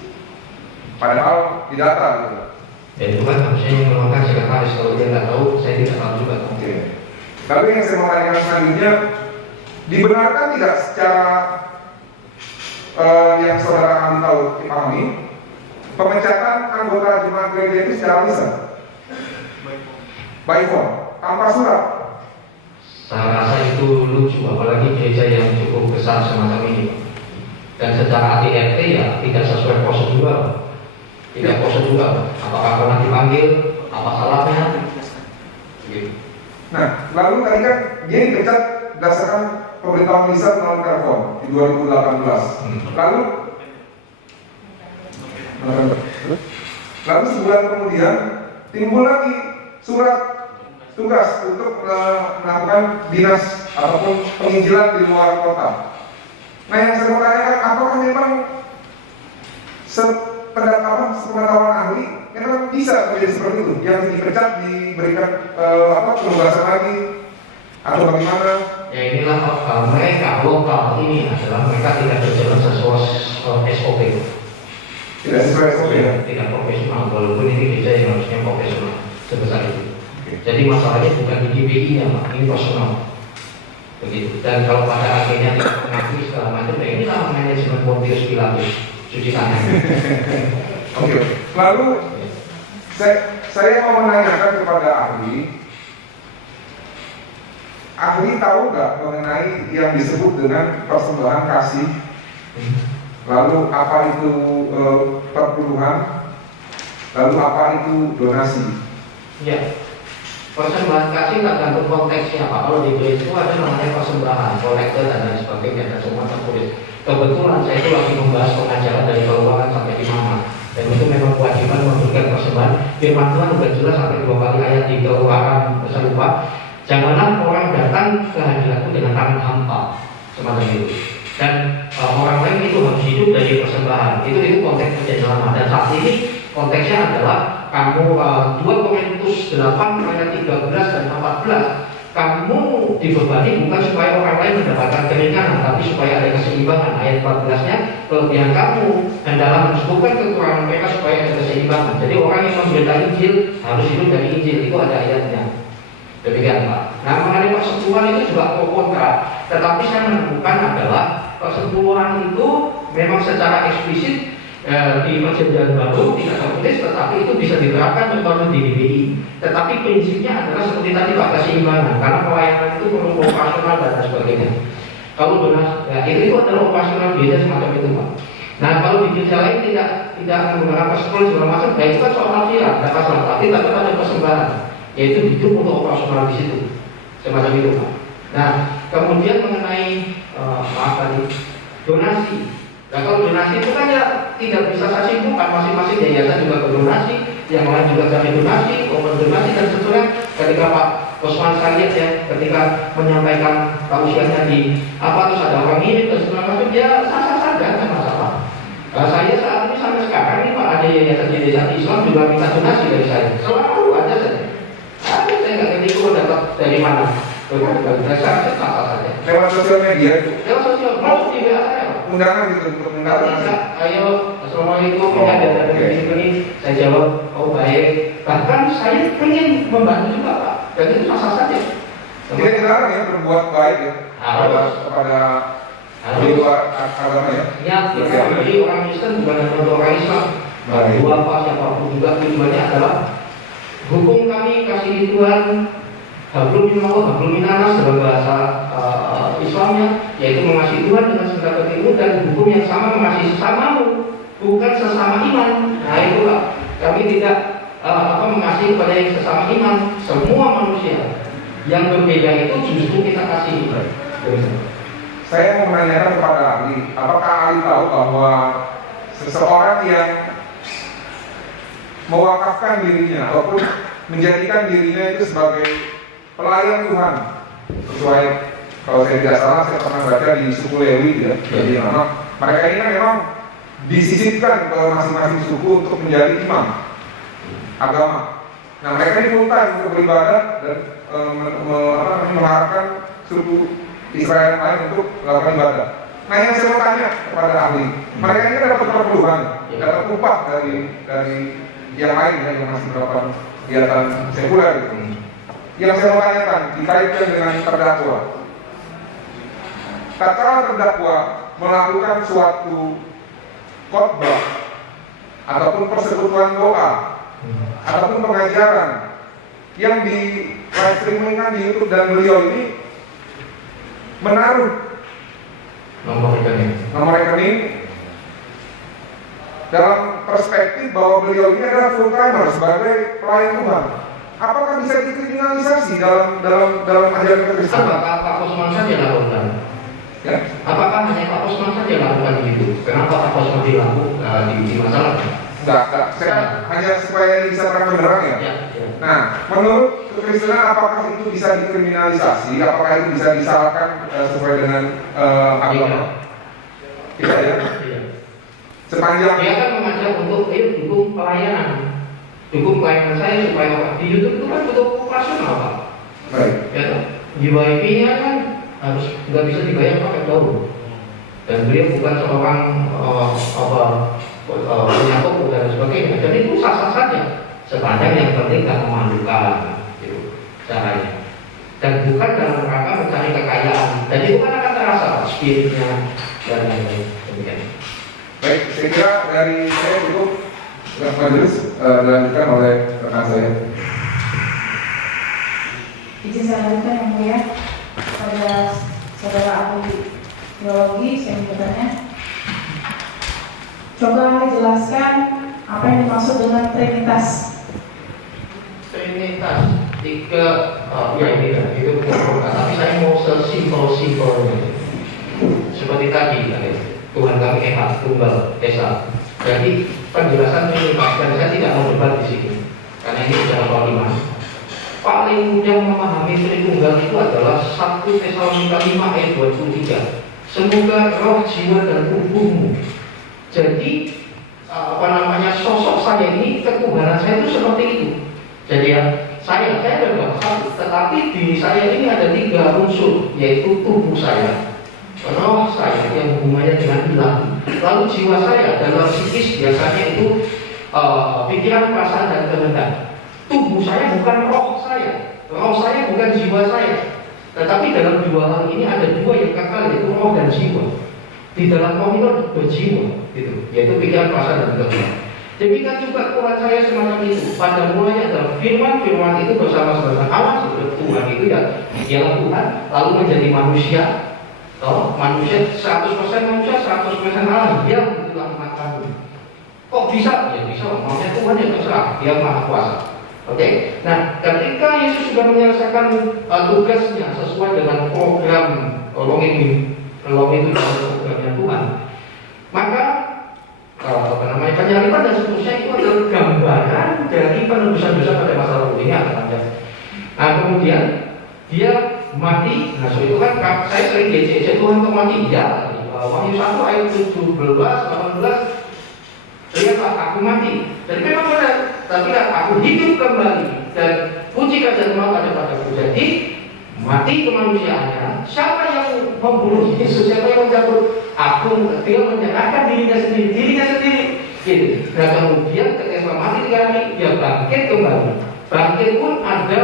padahal didata gitu. Dan itu kan harusnya yang melakukan sekretaris, kalau dia nggak tahu, saya tidak tahu juga. Oke. Tapi yang saya mau tanyakan selanjutnya, dibenarkan tidak secara yang saudara ahli tahu dipahami, pemecatan anggota jemaat gereja itu secara lisan, by phone, tanpa surat? Saya rasa itu lucu, apalagi gereja yang cukup besar semacam ini, Pak. Dan secara ADRT ya tidak sesuai prosedur, tidak prosedur. Apakah pernah dipanggil, apa salahnya? Gitu. Nah, lalu tadi kan dia dipecat berdasarkan pemberitahuan lisan melalui telepon di 2018. Lalu sebulan kemudian timbul lagi surat tugas untuk melakukan dinas ataupun penginjilan di luar kota. Nah, yang saya mau tanyakan, apakah memang sepengetahuan ahli memang bisa terjadi seperti itu? Yang dipecat diberikan penugasan lagi atau bagaimana? Ya inilah mereka lokal ini adalah mereka tidak berjalan sesuai SOP. Tidak sesuai SOP ya? Tidak profesional, walaupun ini gereja yang harusnya profesional sebesar itu. Jadi masalahnya bukan di GBI-nya, Pak, ini personal. Begitu. Dan kalau pada akhirnya tidak mengakui segala macam, ya inilah manajemen Pontius Pilatus, cuci tangan. Oke. Lalu saya mau menanyakan kepada ahli tahu nggak mengenai yang disebut dengan persembahan kasih? Lalu apa itu perpuluhan? Lalu apa itu donasi? Ya, persembahan kasih tergantung konteksnya, Pak. Kalau di gereja itu ada namanya persembahan, kolektor dan lain sebagainya, dan semua tertulis. Kebetulan saya itu lagi membahas pengajaran dari keuangan sampai di mana, dan itu memang kewajiban memberikan persembahan. Firman Tuhan sudah jelas sampai 2 kali ayat di keuangan lupa. Janganlah orang datang ke hadiratku dengan tangan hampa, semacam itu. Dan orang lain itu harus hidup dari persembahan. Itu konteks perjanjian lama. Dan saat ini konteksnya adalah kamu 2 Korintus 8 ayat 13 dan 14. Kamu dibebani bukan supaya orang lain mendapatkan keringanan, tapi supaya ada keseimbangan. Ayat 14-nya, kelebihan kamu dan dalam menyembuhkan kekurangan mereka supaya ada keseimbangan. Jadi orang yang memberitakan Injil harus hidup dari Injil. Itu ada ayatnya. Demikian, Pak. Nah, mengenai persepuluhan itu juga pro kontra, tetapi saya menemukan adalah persepuluhan itu memang secara eksplisit di perjanjian baru tidak tertulis, tetapi itu bisa diterapkan contohnya di DBI. Tetapi prinsipnya adalah seperti tadi Pak, keseimbangan, karena pelayanan itu perlu operasional dan sebagainya. Kalau donasi, ya, itu adalah operasional beda semacam itu, Pak. Nah, kalau di gereja lain tidak menggunakan persepuluhan segala macam, ya itu kan soal nafsiran, tidak masalah. Tapi tetap ada persembahan, yaitu hidup untuk operasional di situ, semacam itu, Pak. Nah, kemudian mengenai donasi. Nah, kalau donasi itu kan ya tidak bisa saya simpulkan, masing-masing yayasan juga berdonasi, yang lain juga cari donasi, donasi dan seterusnya. Ketika Pak Osman saya lihat ya, ketika menyampaikan tausiahnya di terus ada orang ini dan segala macam, dia sah-sah saja, tidak masalah. Saya saat ini sampai sekarang ini Pak, ada yayasan Islam juga minta donasi dari saya, selalu ada saja. Saya nggak ngerti itu dapat dari mana. Saya sah-sah saja. Lewat sosial media itu? Lewat sosial, mau di WA saya. Undangan gitu untuk Nanti ayo, assalamualaikum, ada ini, saya jawab, oh baik. Bahkan saya ingin membantu juga Pak, dan itu sah saja. Tidak dilarang ya berbuat baik ya kepada di luar agama ya. Ya, jadi orang Kristen bukan hanya untuk orang Islam. Bahwa apa siapapun juga tujuannya adalah hukum kami kasih Tuhan. Hablum minallah, hablum minanas dalam bahasa Islamnya, yaitu mengasihi Tuhan dengan segala hatimu, dan hukum yang sama mengasihi sesamamu, bukan sesama iman. Nah itulah kami tidak mengasihi kepada yang sesama iman, semua manusia. Yang berbeda itu justru kita kasih. Saya mau menanyakan kepada ahli, apakah ahli tahu bahwa seseorang yang mewakafkan dirinya ataupun menjadikan dirinya itu sebagai pelayan Tuhan, sesuai kalau saya tidak salah saya pernah baca di suku Lewi ya, jadi mereka ini kan memang disisipkan ke masing-masing suku untuk menjadi imam agama. Nah mereka ini full time untuk beribadah dan mengharapkan suku Israel yang lain untuk melakukan ibadah. Nah yang saya mau tanya kepada ahli, mereka ini dapat perpuluhan, dapat upah dari yang lain ya, yang masih melakukan kegiatan sekuler gitu. Yang saya mau tanyakan dikaitkan dengan terdakwa. Tatkala terdakwa melakukan suatu khotbah ataupun persekutuan doa ataupun pengajaran yang di live streamingkan di YouTube dan beliau ini menaruh nomor rekening dalam perspektif bahwa beliau ini adalah full timer sebagai pelayan Tuhan. Apakah bisa dikriminalisasi dalam ajaran Kristen? Apakah Pak Kosman saja lakukan? Ya? Apakah hanya Pak Kosman saja lakukan begitu? Kenapa Pak Kosman dilakukan di masalah? Enggak. Saya hanya supaya bisa terang benderang ya. Nah, menurut kekristenan apakah itu bisa dikriminalisasi? Apakah itu bisa disalahkan sesuai dengan agama? Tidak ya? Sepanjang dia kan mengajak untuk dukung pelayanan saya supaya di YouTube itu kan butuh operasional Pak. baik. Ya, di WiFi-nya kan harus nggak bisa dibayar pakai daun. Dan beliau bukan seorang punya toko dan sebagainya. Jadi itu sah-sah saja. Sepanjang yang penting nggak memalukan, gitu caranya. Dan bukan dalam rangka mencari kekayaan. Jadi itu kan akan terasa spiritnya dan lain-lain. Demikian. Baik, saya kira dari saya cukup majelis dilanjutkan oleh rekan saya. Izin saya lanjutkan yang mulia pada saudara ahli teologi, saya bertanya, coba jelaskan apa yang dimaksud dengan Trinitas. Trinitas tiga, ya ini kan itu bukan, tapi saya mau sesimpel-simpelnya. Seperti tadi, Tuhan kami Esa, Tunggal, Esa. Jadi penjelasan Trinitas dan saya tidak mau debat di sini, karena ini adalah soal iman. Paling mudah memahami Tritunggal itu adalah 1 Tesalonika 5 ayat 23. Semoga roh, jiwa, dan tubuhmu. Jadi sosok saya ini, ketuhanan saya itu seperti itu. Jadi ya, saya adalah satu, tetapi diri saya ini ada 3 unsur, yaitu tubuh saya, roh saya yang hubungannya dengan ilahi, lalu jiwa saya adalah psikis, biasanya itu pikiran, perasaan, dan kehendak. Tubuh saya bukan roh saya bukan jiwa saya. Tetapi dalam 2 hal ini ada 2 yang kekal, yaitu roh dan jiwa. Di dalam roh itu berjiwa, gitu, yaitu pikiran, perasaan, dan kehendak. Demikian juga Tuhan saya semacam itu. Pada mulanya adalah firman itu bersama-sama Allah, Tuhan itu ya ialah Tuhan, lalu menjadi manusia. Manusia 100% manusia, 100% Allah. Dia itulah makamu. Kok bisa? Ya bisa. Maksudnya Tuhan yang terserah. Dia maha kuasa. Oke. Nah, ketika Yesus sudah menyelesaikan tugasnya sesuai dengan program Elohim itu programnya Tuhan, maka penyaliban dan seterusnya itu adalah gambaran dari penebusan dosa pada masa lalu. Ini akan panjang. Nah, kemudian dia mati. Nah, so itu kan saya sering GCC Tuhan kok mati. Ya, Wahyu 1 ayat 17, 18. Lihatlah aku mati. Jadi memang benar. Tapi aku hidup kembali dan puji kerajaan maut ada padaku. Jadi mati kemanusiaannya. Siapa yang membunuh Yesus? Siapa yang mencabut? Dia menyerahkan dirinya sendiri. Gitu. Nah, kemudian ketika mati 3 hari, dia bangkit kembali. Bangkit pun ada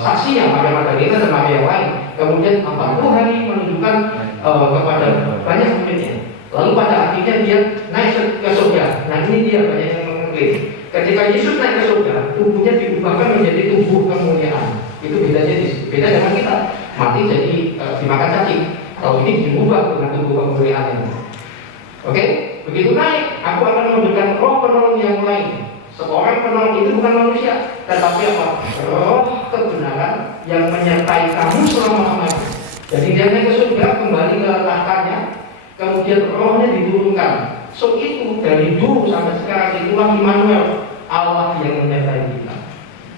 saksinya, Maria Magdalena dan Maria yang lain. Kemudian 40 hari menunjukkan kepada banyak muridnya. Lalu pada akhirnya dia naik ke surga. Nah, ini dia banyak yang mengklaim. Ketika Yesus naik ke surga, tubuhnya diubahkan menjadi tubuh kemuliaan. Itu beda dengan kita. Mati jadi dimakan cacing. Kalau ini diubah dengan tubuh kemuliaan. Oke? Begitu naik, aku akan memberikan roh penolong yang lain. Seorang penolong itu bukan manusia, tetapi apa? Roh kebenaran yang menyertai kamu selama-lamanya. Jadi dia naik ke surga, kembali ke tahtanya, kemudian rohnya diturunkan. So itu dari dulu sampai sekarang itulah Immanuel, Allah yang menyertai kita.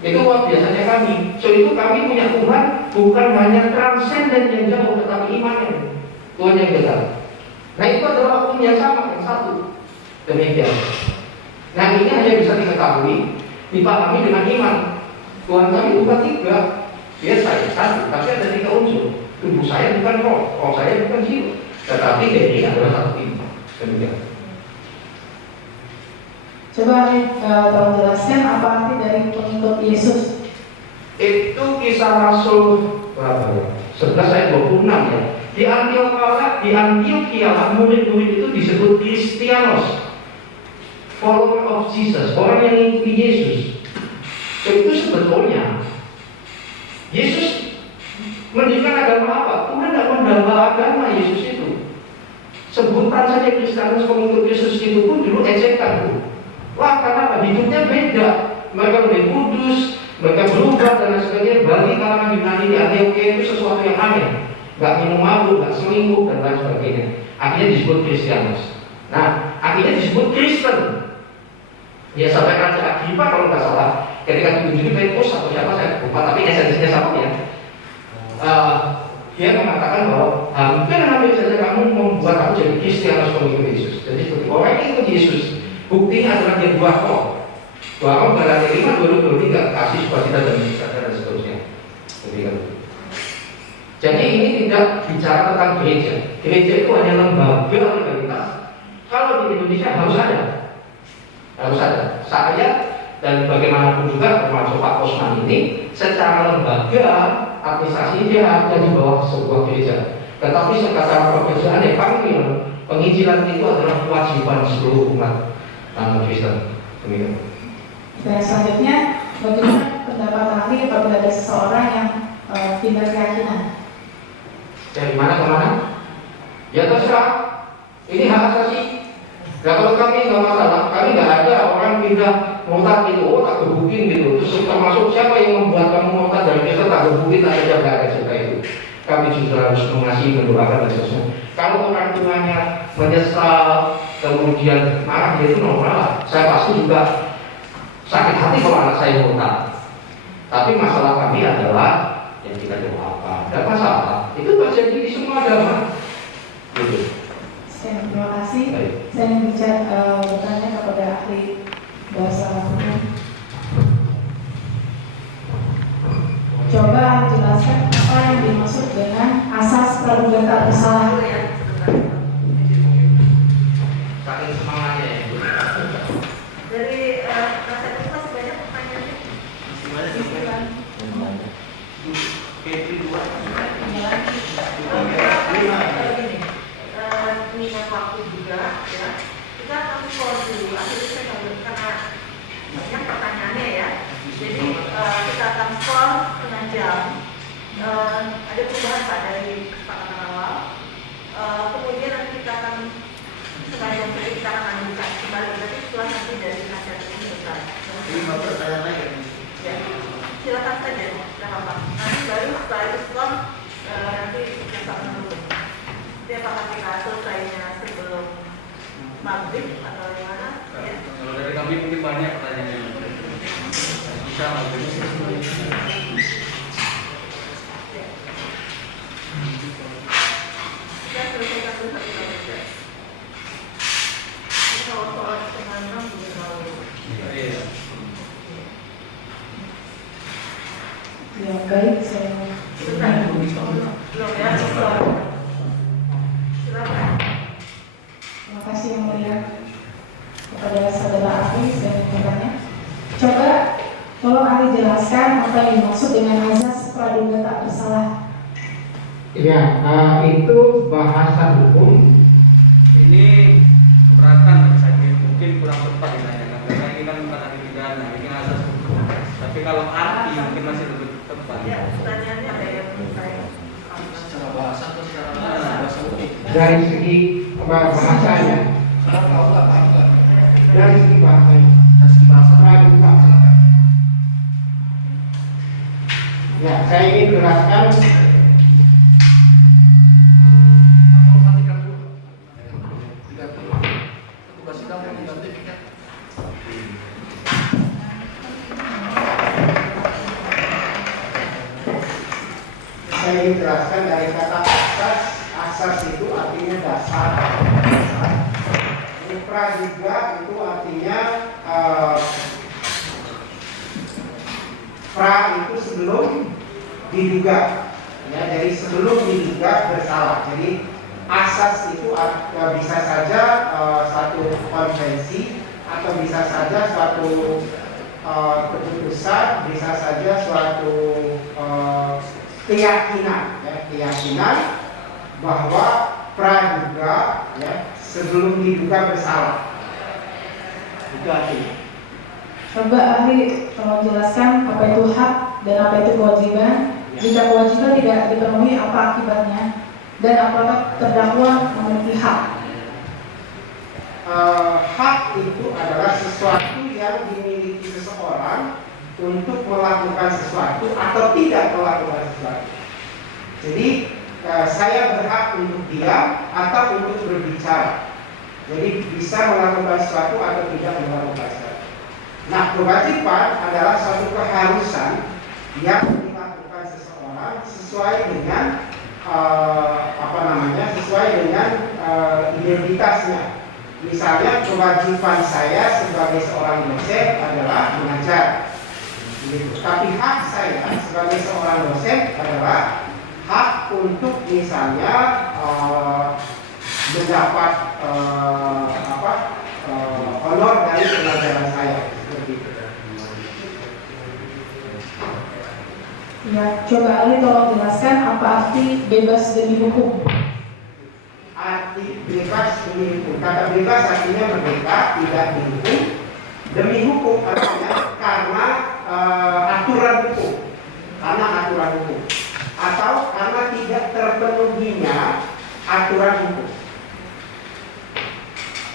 Itu biasanya kami. So itu kami punya Tuhan bukan hanya transenden yang jauh, tetapi imanen. Tuhan yang dekat. Nah itu adalah hukum yang sama, yang satu. Demikian. Nah ini hanya bisa diketahui, dipahami dengan iman. Tuhan kami bukan 3, dia saya 1, tapi ada 3 unsur. Tubuh saya bukan roh saya bukan jiwa. Tetapi ini adalah satu iman. Demikian. Coba tolong jelaskan apa arti dari pengikut Yesus. Itu Kisah Rasul berapa ya? 11 ayat 26 ya. Di Antioquia murid-murid itu disebut Kristianos, follower of Jesus, orang yang mengikuti Yesus. Itu sebetulnya Yesus mendirikan agama apa? Tuhan tidak menambah agama Yesus itu. Sebutan saja Kristianos, pengikut Yesus itu pun dulu ejekan tuh. Wah, karena apa? Hidupnya beda. Mereka lebih kudus, mereka berubah dan lain sebagainya. Bagi kalangan Yunani di Antioquia itu sesuatu yang aneh. Gak minum mabuk, gak selingkuh dan lain sebagainya. Akhirnya disebut Kristianos. Nah, akhirnya disebut Kristen. Ya sampai Raja Agripa kalau nggak salah, ketika ditunjukin Petrus atau siapa saya lupa, tapi esensinya sama ya. Dia mengatakan bahwa hampir saja kamu membuat aku jadi Kristianos, pengikut Yesus. Jadi seperti orang yang ikut Yesus, buktinya adalah dia buah roh. Buah roh Galatia 5:22 kasih, sukacita dan saudara dan seterusnya. Jadi ini tidak bicara tentang gereja. Gereja itu hanya lembaga legalitas. Kalau di Indonesia harus ada. Saya dan bagaimanapun juga termasuk Pak Osman ini secara lembaga administrasi dia ada di bawah sebuah gereja. Tetapi secara pekerjaan penginjilan itu adalah kewajiban seluruh umat Kristen. Dan selanjutnya, bagaimana pendapat ahli apabila ada seseorang yang pindah keyakinan? Dari mana ke mana? Ya terserah. Ini hak asasi. Nah kalau kami nggak masalah, kami nggak ada orang pindah murtad itu, tak gebukin gitu. Terus termasuk siapa yang membuat kamu murtad dari Kristen, tak gebukin, tak ada cerita itu. Kami juga harus mengasihi, mendoakan dan seterusnya. Kalau orang tuanya menyesal, kemudian marah, ya itu normal. Saya pasti juga sakit hati kalau anak saya murtad. Tapi masalah kami adalah yang kita doakan. Tidak masalah. Itu terjadi di semua agama. Gitu. Terima kasih. Baik. Saya ingin bertanya kepada ahli bahasa hukum. Coba jelaskan apa yang dimaksud dengan asas praduga tak bersalah. Saking semangatnya ya. Dari rasa itu masih banyak pertanyaannya. Minat waktu juga ya. Kita akan skor dulu. Akhirnya saya nggak karena banyak pertanyaannya ya. Jadi kita akan skor setengah jam. Ada perubahan Pak dari kesepakatan awal. Kemudian nanti kita akan setengah jam lagi kita akan lanjutkan kembali. Nanti setelah nanti dari nasihat ini selesai. Ya, silakan saja, tidak apa-apa. Nanti baru setelah itu skor nanti kita akan dulu. Jadi apakah kita selesainya sebelum maghrib atau gimana? Ya. Kalau dari kami mungkin banyak pertanyaannya. Bisa maghrib. Kita selesaikan dulu satu kali. Ini kalau soal setengah 6 belum tahu. Iya. Ya baik, saya Belum ya, silakan. terima kasih yang mulia kepada saudara ahli. Saya bertanya, coba tolong ahli jelaskan apa yang dimaksud dengan azas praduga tak bersalah. Ya, itu bahasa hukum. Ini keberatan bagi saya, mungkin kurang tepat ditanyakan karena ini kan bukan ahli pidana, ini asas hukum. Tapi kalau arti mungkin masih lebih tepat. Ya, pertanyaannya ada yang saya Secara bahasa atau secara bahasa hukum? Dari segi bahasanya, dari segi bahasanya, praduga. Ya, saya ingin jelaskan. Saya ingin jelaskan dari kata asas. Asas itu artinya dasar. Praduga itu artinya pra itu sebelum diduga. Ya, jadi sebelum diduga bersalah. Jadi asas itu bisa saja satu konvensi atau bisa saja suatu keputusan, bisa saja suatu keyakinan, ya, keyakinan bahwa praduga, ya, sebelum diduga bersalah. Itu artinya. Coba ahli tolong jelaskan apa itu hak dan apa itu kewajiban. Jika kewajiban tidak dipenuhi, apa akibatnya? Dan apakah terdakwa memiliki hak? Hak itu adalah sesuatu yang dimiliki seseorang untuk melakukan sesuatu atau tidak melakukan sesuatu. Jadi saya berhak untuk diam atau untuk berbicara. Jadi bisa melakukan sesuatu atau tidak melakukan sesuatu. Nah, kewajiban adalah suatu keharusan yang dilakukan seseorang sesuai dengan sesuai dengan identitasnya. Misalnya kewajiban saya sebagai seorang dosen adalah mengajar, gitu. Tapi hak saya sebagai seorang dosen adalah hak untuk misalnya mendapat honor dari pengajaran saya, seperti itu. Ya, coba ahli tolong jelaskan apa arti bebas demi hukum. Arti bebas demi hukum. Kata bebas artinya merdeka, tidak dihukum. Demi hukum artinya karena aturan hukum, karena aturan hukum, atau karena tidak terpenuhinya aturan hukum.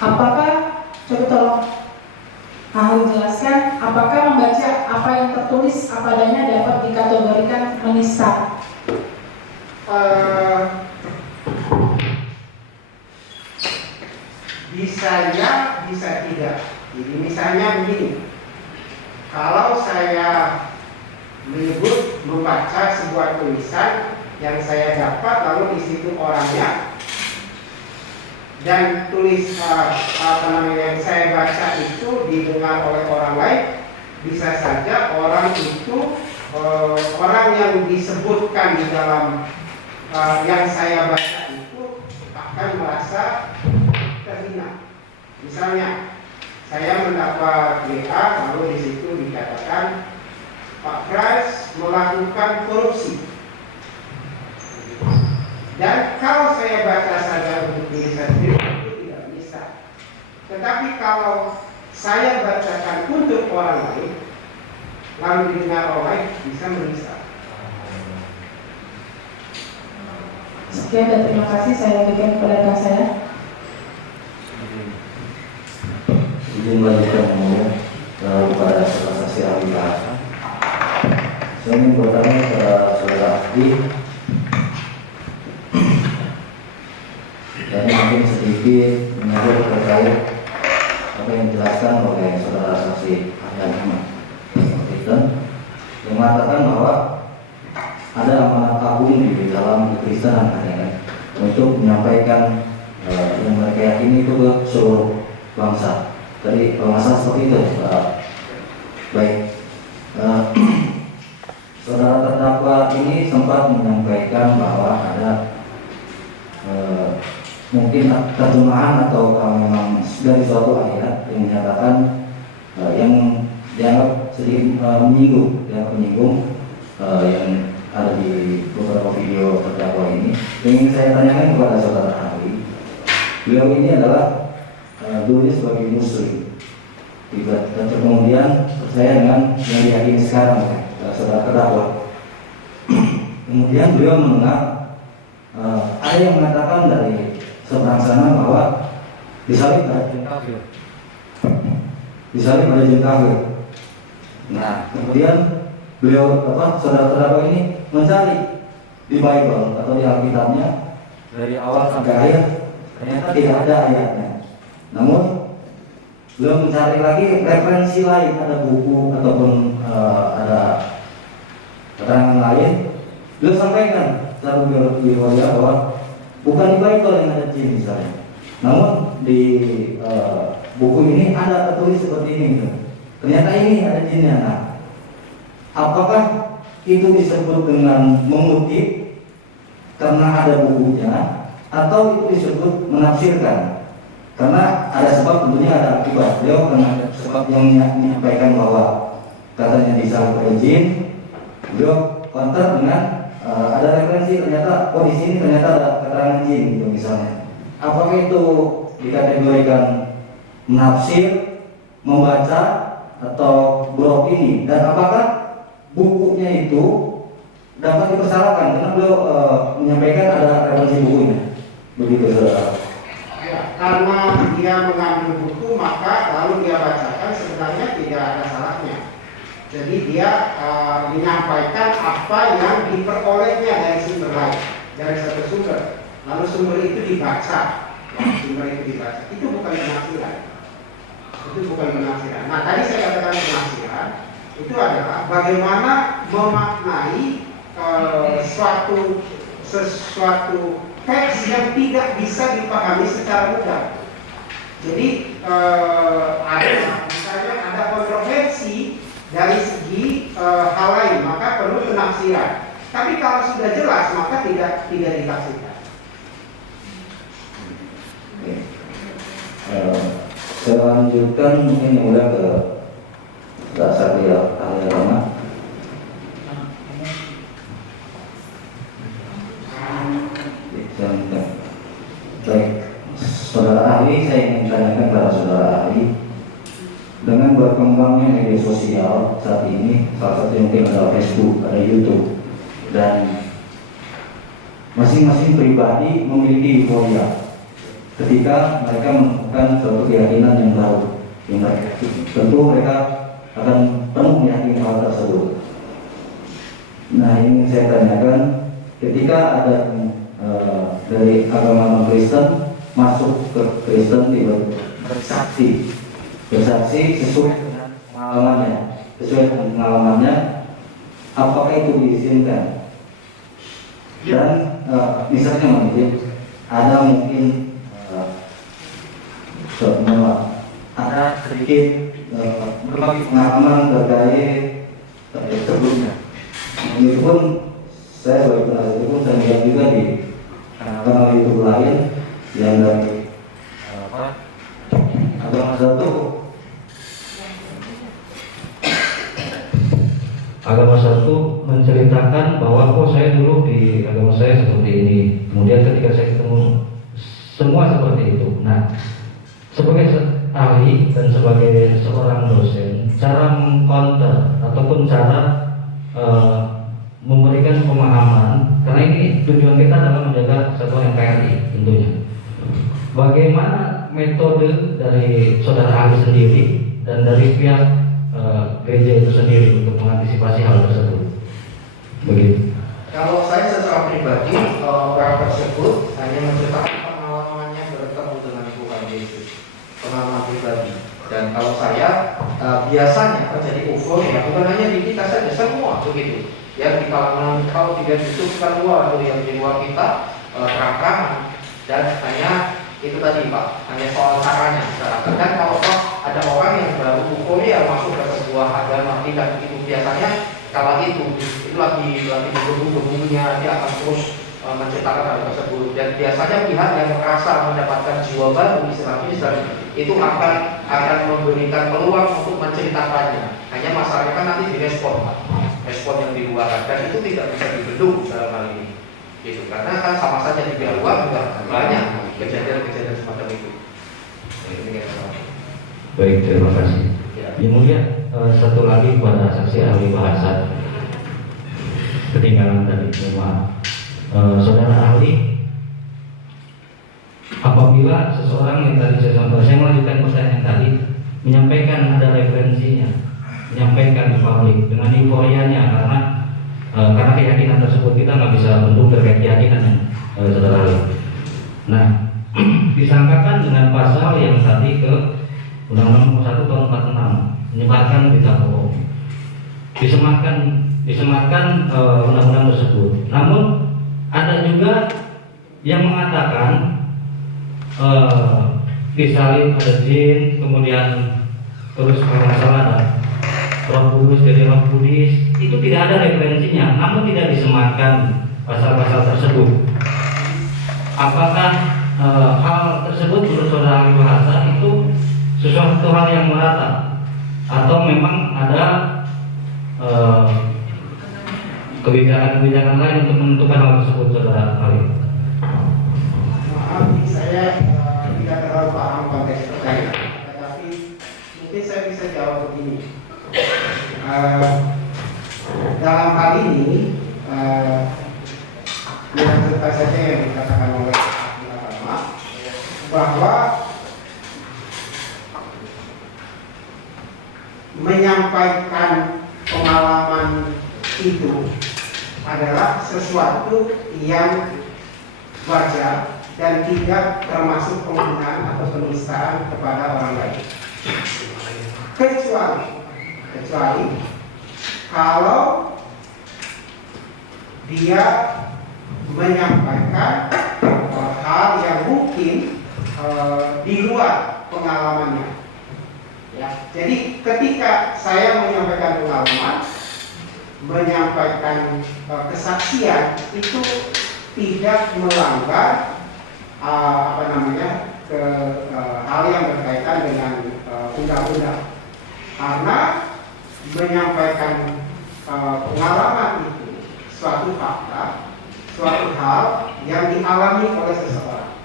Apakah, coba tolong ahli jelaskan, apakah membaca apa yang tertulis apa adanya dapat dikategorikan menista? Bisa ya, bisa tidak. Jadi misalnya begini, kalau saya membaca sebuah tulisan yang saya dapat, lalu di situ orangnya, dan yang saya baca itu didengar oleh orang lain, bisa saja orang itu orang yang disebutkan di dalam yang saya baca itu akan merasa terhina. Misalnya saya mendapat WA, lalu di situ dikatakan Pak Pras melakukan korupsi. Dan kalau saya baca saja untuk diri saya sendiri itu tidak bisa. Tetapi kalau saya bacakan untuk orang lain, lalu didengar orang lain, bisa menista. Sekian dan terima kasih, saya berikan kepada rekan saya. Izin melanjutkan kepada saudara saksi ahli bahasa. Saya ingin bertanya kepada saudara ahli, dan mungkin sedikit menyebut terkait apa yang dijelaskan oleh saudara saksi ahli Kristen yang mengatakan bahwa ada amanat agung di dalam kekristenan untuk menyampaikan yang mereka yakini itu ke seluruh bangsa. Jadi pengasahan seperti itu, baik. Saudara terdakwa ini sempat menyampaikan bahwa ada mungkin terjemahan atau memang dari suatu ayat yang menyatakan yang dianggap sedikit menyinggung yang ada di beberapa video terdakwa ini. Yang ingin saya tanyakan kepada saudara ahli, beliau ini adalah dulunya sebagai muslim, dan kemudian percaya dengan yang diyakini sekarang saudara terdakwa. Kemudian beliau mendengar ada yang mengatakan dari seberang sana bahwa disalib ada jin kafir, Nah, kemudian beliau saudara terdakwa ini mencari di Bible atau di Alkitabnya dari awal sampai akhir, ternyata tidak ada ayatnya. Namun beliau mencari lagi referensi lain, ada buku ataupun ada keterangan lain. Beliau sampaikan secara biologi bahwa bukan di Bible yang ada jin misalnya, namun di buku ini ada tertulis seperti ini gitu. Ternyata ini ada jinnya. Nah, apakah itu disebut dengan mengutip karena ada bukunya, atau itu disebut menafsirkan? Karena ada sebab, tentunya ada akibat. Beliau karena sebab yang menyampaikan bahwa katanya disalib izin, beliau counter dengan ada referensi, ternyata di sini ternyata ada keterangan jin gitu misalnya. Apakah itu dikategorikan menafsir, membaca, atau beropini, dan apakah bukunya itu dapat dipersalahkan? Karena beliau menyampaikan ada referensi bukunya. Begitu, saudara. Ya, karena dia mengambil buku maka lalu dia bacakan, sebenarnya tidak ada salahnya. Jadi dia menyampaikan apa yang diperolehnya dari sumber lain, dari satu sumber. Lalu sumber itu dibaca, itu bukan penafsiran. Itu bukan penafsiran. Nah, tadi saya katakan penafsiran itu adalah bagaimana memaknai sesuatu teks yang tidak bisa dipahami secara mudah. Jadi misalnya ada kontroversi dari segi hal lain, maka perlu penafsiran. Tapi kalau sudah jelas, maka tidak ditafsirkan. Saya lanjutkan mungkin yang udah ke dasar dia ahli agama. Baik, saudara ahli, saya ingin tanyakan kepada saudara ahli, dengan berkembangnya media sosial saat ini, salah satu yang mungkin adalah Facebook, ada YouTube, dan masing-masing pribadi memiliki euforia ketika mereka menemukan suatu keyakinan yang baru. Tentu mereka akan penuh meyakini hal tersebut. Nah, ini saya tanyakan, ketika ada dari agama non-Kristen masuk ke Kristen, bersaksi sesuai dengan pengalamannya, apakah itu diizinkan? Dan misalnya ada mungkin ada sedikit berbagi pengalaman terkait sebelumnya. Meskipun saya sebagai penasihat hukum, saya lihat juga di kanal YouTube lain yang dari agama satu menceritakan bahwa saya dulu di agama saya seperti ini, kemudian ketika saya ketemu semua seperti itu. Nah, sebagai ahli dan sebagai seorang dosen, cara mengcounter ataupun cara memberikan pemahaman, karena ini tujuan kita adalah menjaga kesatuan NKRI tentunya. Bagaimana metode dari saudara ahli sendiri dan dari pihak gereja itu sendiri untuk mengantisipasi hal tersebut? Begitu. Kalau saya secara pribadi, orang tersebut hanya menceritakan pengalamannya bertemu dengan Tuhan Yesus, pengalaman pribadi. Dan kalau saya biasanya terjadi euforia, bukan hanya di kita saja, semua begitu. Yang di kalangan kalau tidak disebutkan luar atau yang di luar kita terang-terangan, dan hanya itu tadi Pak, hanya soal caranya. Dan kalau ada orang yang baru euforia masuk ke sebuah agama, tidak begitu biasanya. Kalau itu lagi bergumulnya, dia akan terus menceritakan hal tersebut. Dan biasanya pihak yang merasa mendapatkan jiwa baru Islam itu akan memberikan peluang untuk menceritakannya. Hanya masalahnya kan nanti direspon, respon yang di luar, dan itu tidak bisa dibendung dalam hal ini. Gitu. Karena kan sama saja di pihak luar juga banyak kejadian-kejadian semacam itu. Baik, terima kasih. Yang mulia, satu lagi kepada saksi ahli bahasa, ketinggalan tadi, maaf. Saudara ahli, apabila seseorang yang tadi saya melanjutkan pertanyaan yang tadi, menyampaikan ada referensinya, menyampaikan di publik dengan euforianya karena keyakinan tersebut, kita nggak bisa bendung terkait keyakinannya, saudara ahli. Nah, disangkakan dengan pasal yang tadi ke Undang-Undang Nomor 1 Tahun 46, menyebarkan berita bohong, disematkan undang-undang tersebut. Namun ada juga yang mengatakan disalib ada jin, kemudian terus kalau masalah ada Roh Kudus dari Roh Kudus, itu tidak ada referensinya, namun tidak disematkan pasal-pasal tersebut. Apakah hal tersebut menurut saudara ahli bahasa itu sesuatu hal yang merata atau memang ada kebijakan-kebijakan lain untuk menentukan hal tersebut, saudara ahli? Maaf, saya tidak terlalu paham konteks pertanyaan, tetapi mungkin saya bisa jawab begini. Dalam hal ini, yang serta saja yang dikatakan oleh ahli agama bahwa menyampaikan pengalaman itu adalah sesuatu yang wajar dan tidak termasuk penghinaan atau penistaan kepada orang lain, kecuali kalau dia menyampaikan hal yang mungkin di luar pengalamannya. Ya, jadi ketika saya menyampaikan pengalaman, menyampaikan kesaksian itu tidak melanggar hal yang berkaitan dengan undang-undang, karena menyampaikan pengalaman itu suatu fakta, suatu hal yang dialami oleh seseorang.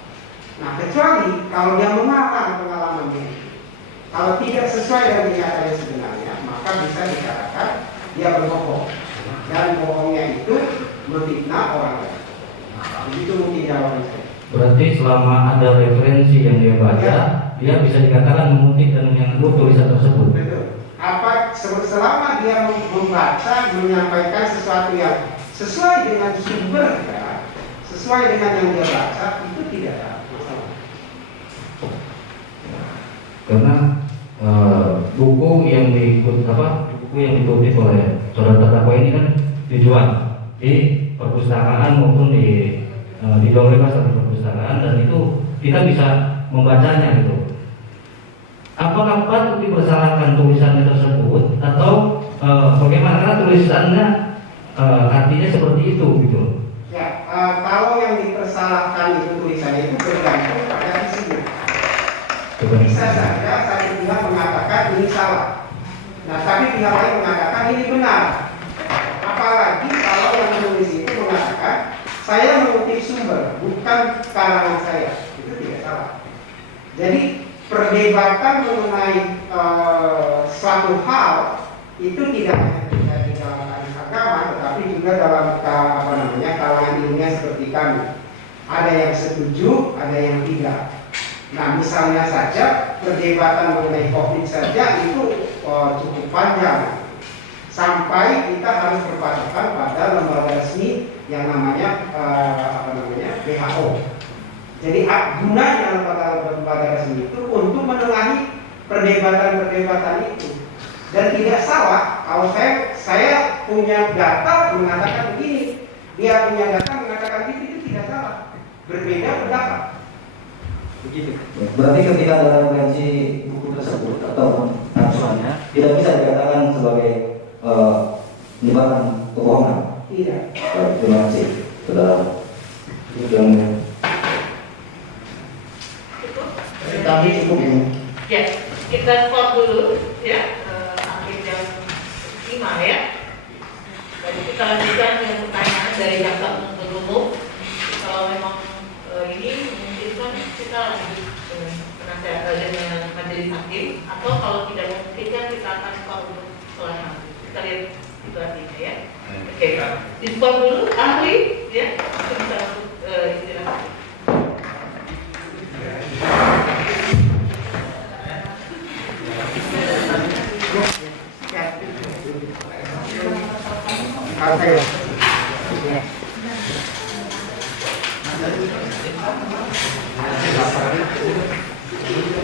Nah, kecuali kalau dia mengarang pengalamannya itu, kalau tidak sesuai dengan kenyataannya sebenarnya, maka bisa dikatakan dia berbohong, dan bohongnya itu memfitnah orang lain. Begitu mungkin jawaban saya. Berarti selama ada referensi yang dia baca, dia bisa dikatakan mengutip dan menyangkut tulisan tersebut. Betul. Selama dia membaca, menyampaikan sesuatu yang sesuai dengan sumbernya, sesuai dengan yang dia baca, itu tidak ada masalah. Karena buku yang dikutip oleh saudara terdakwa ini kan dijual di perpustakaan maupun di jual bebas di perpustakaan, dan itu kita bisa membacanya gitu. Apakah patut dipersalahkan tulisannya tersebut atau bagaimana? Karena tulisannya artinya seperti itu gitu. Ya, kalau yang dipersalahkan itu tulisannya itu bergantung pada isinya. Bisa saja satu pihak mengatakan ini salah, nah tapi pihak lain mengatakan ini benar. Apalagi kalau yang menulis itu mengatakan saya mengutip sumber, bukan karangan saya, itu tidak salah. Jadi perdebatan mengenai suatu hal itu tidak hanya terjadi dalam agama, tetapi juga dalam kalangan ilmiah seperti kami. Ada yang setuju, ada yang tidak. Nah, misalnya saja perdebatan mengenai COVID saja itu cukup panjang, sampai kita harus berpatokan pada lembaga resmi yang namanya WHO. Jadi gunanya lembaga resmi itu untuk menengahi perdebatan itu. Dan tidak salah kalau saya punya data mengatakan begini, dia punya data mengatakan itu tidak salah. Berbeda pendapat. Begitu. Berarti ketika ada referensi buku tersebut atau nasionalnya tidak bisa dikatakan sebagai penyebaran kebohongan. Tidak. Terima kasih, saudara. Kami cukup ini. Ya, kita stop dulu ya, hampir jam 5 ya. Jadi kita lanjutkan dengan pertanyaan dari jaksa penuntut umum. Kalau memang ini memungkinkan kita lanjut dengan majelis hakim, atau kalau tidak memungkinkan kita akan stop dulu setelah nanti. Kita lihat situasinya ya. Oke, di stop dulu ahli ya, kita bisa masuk istirahat. Okay.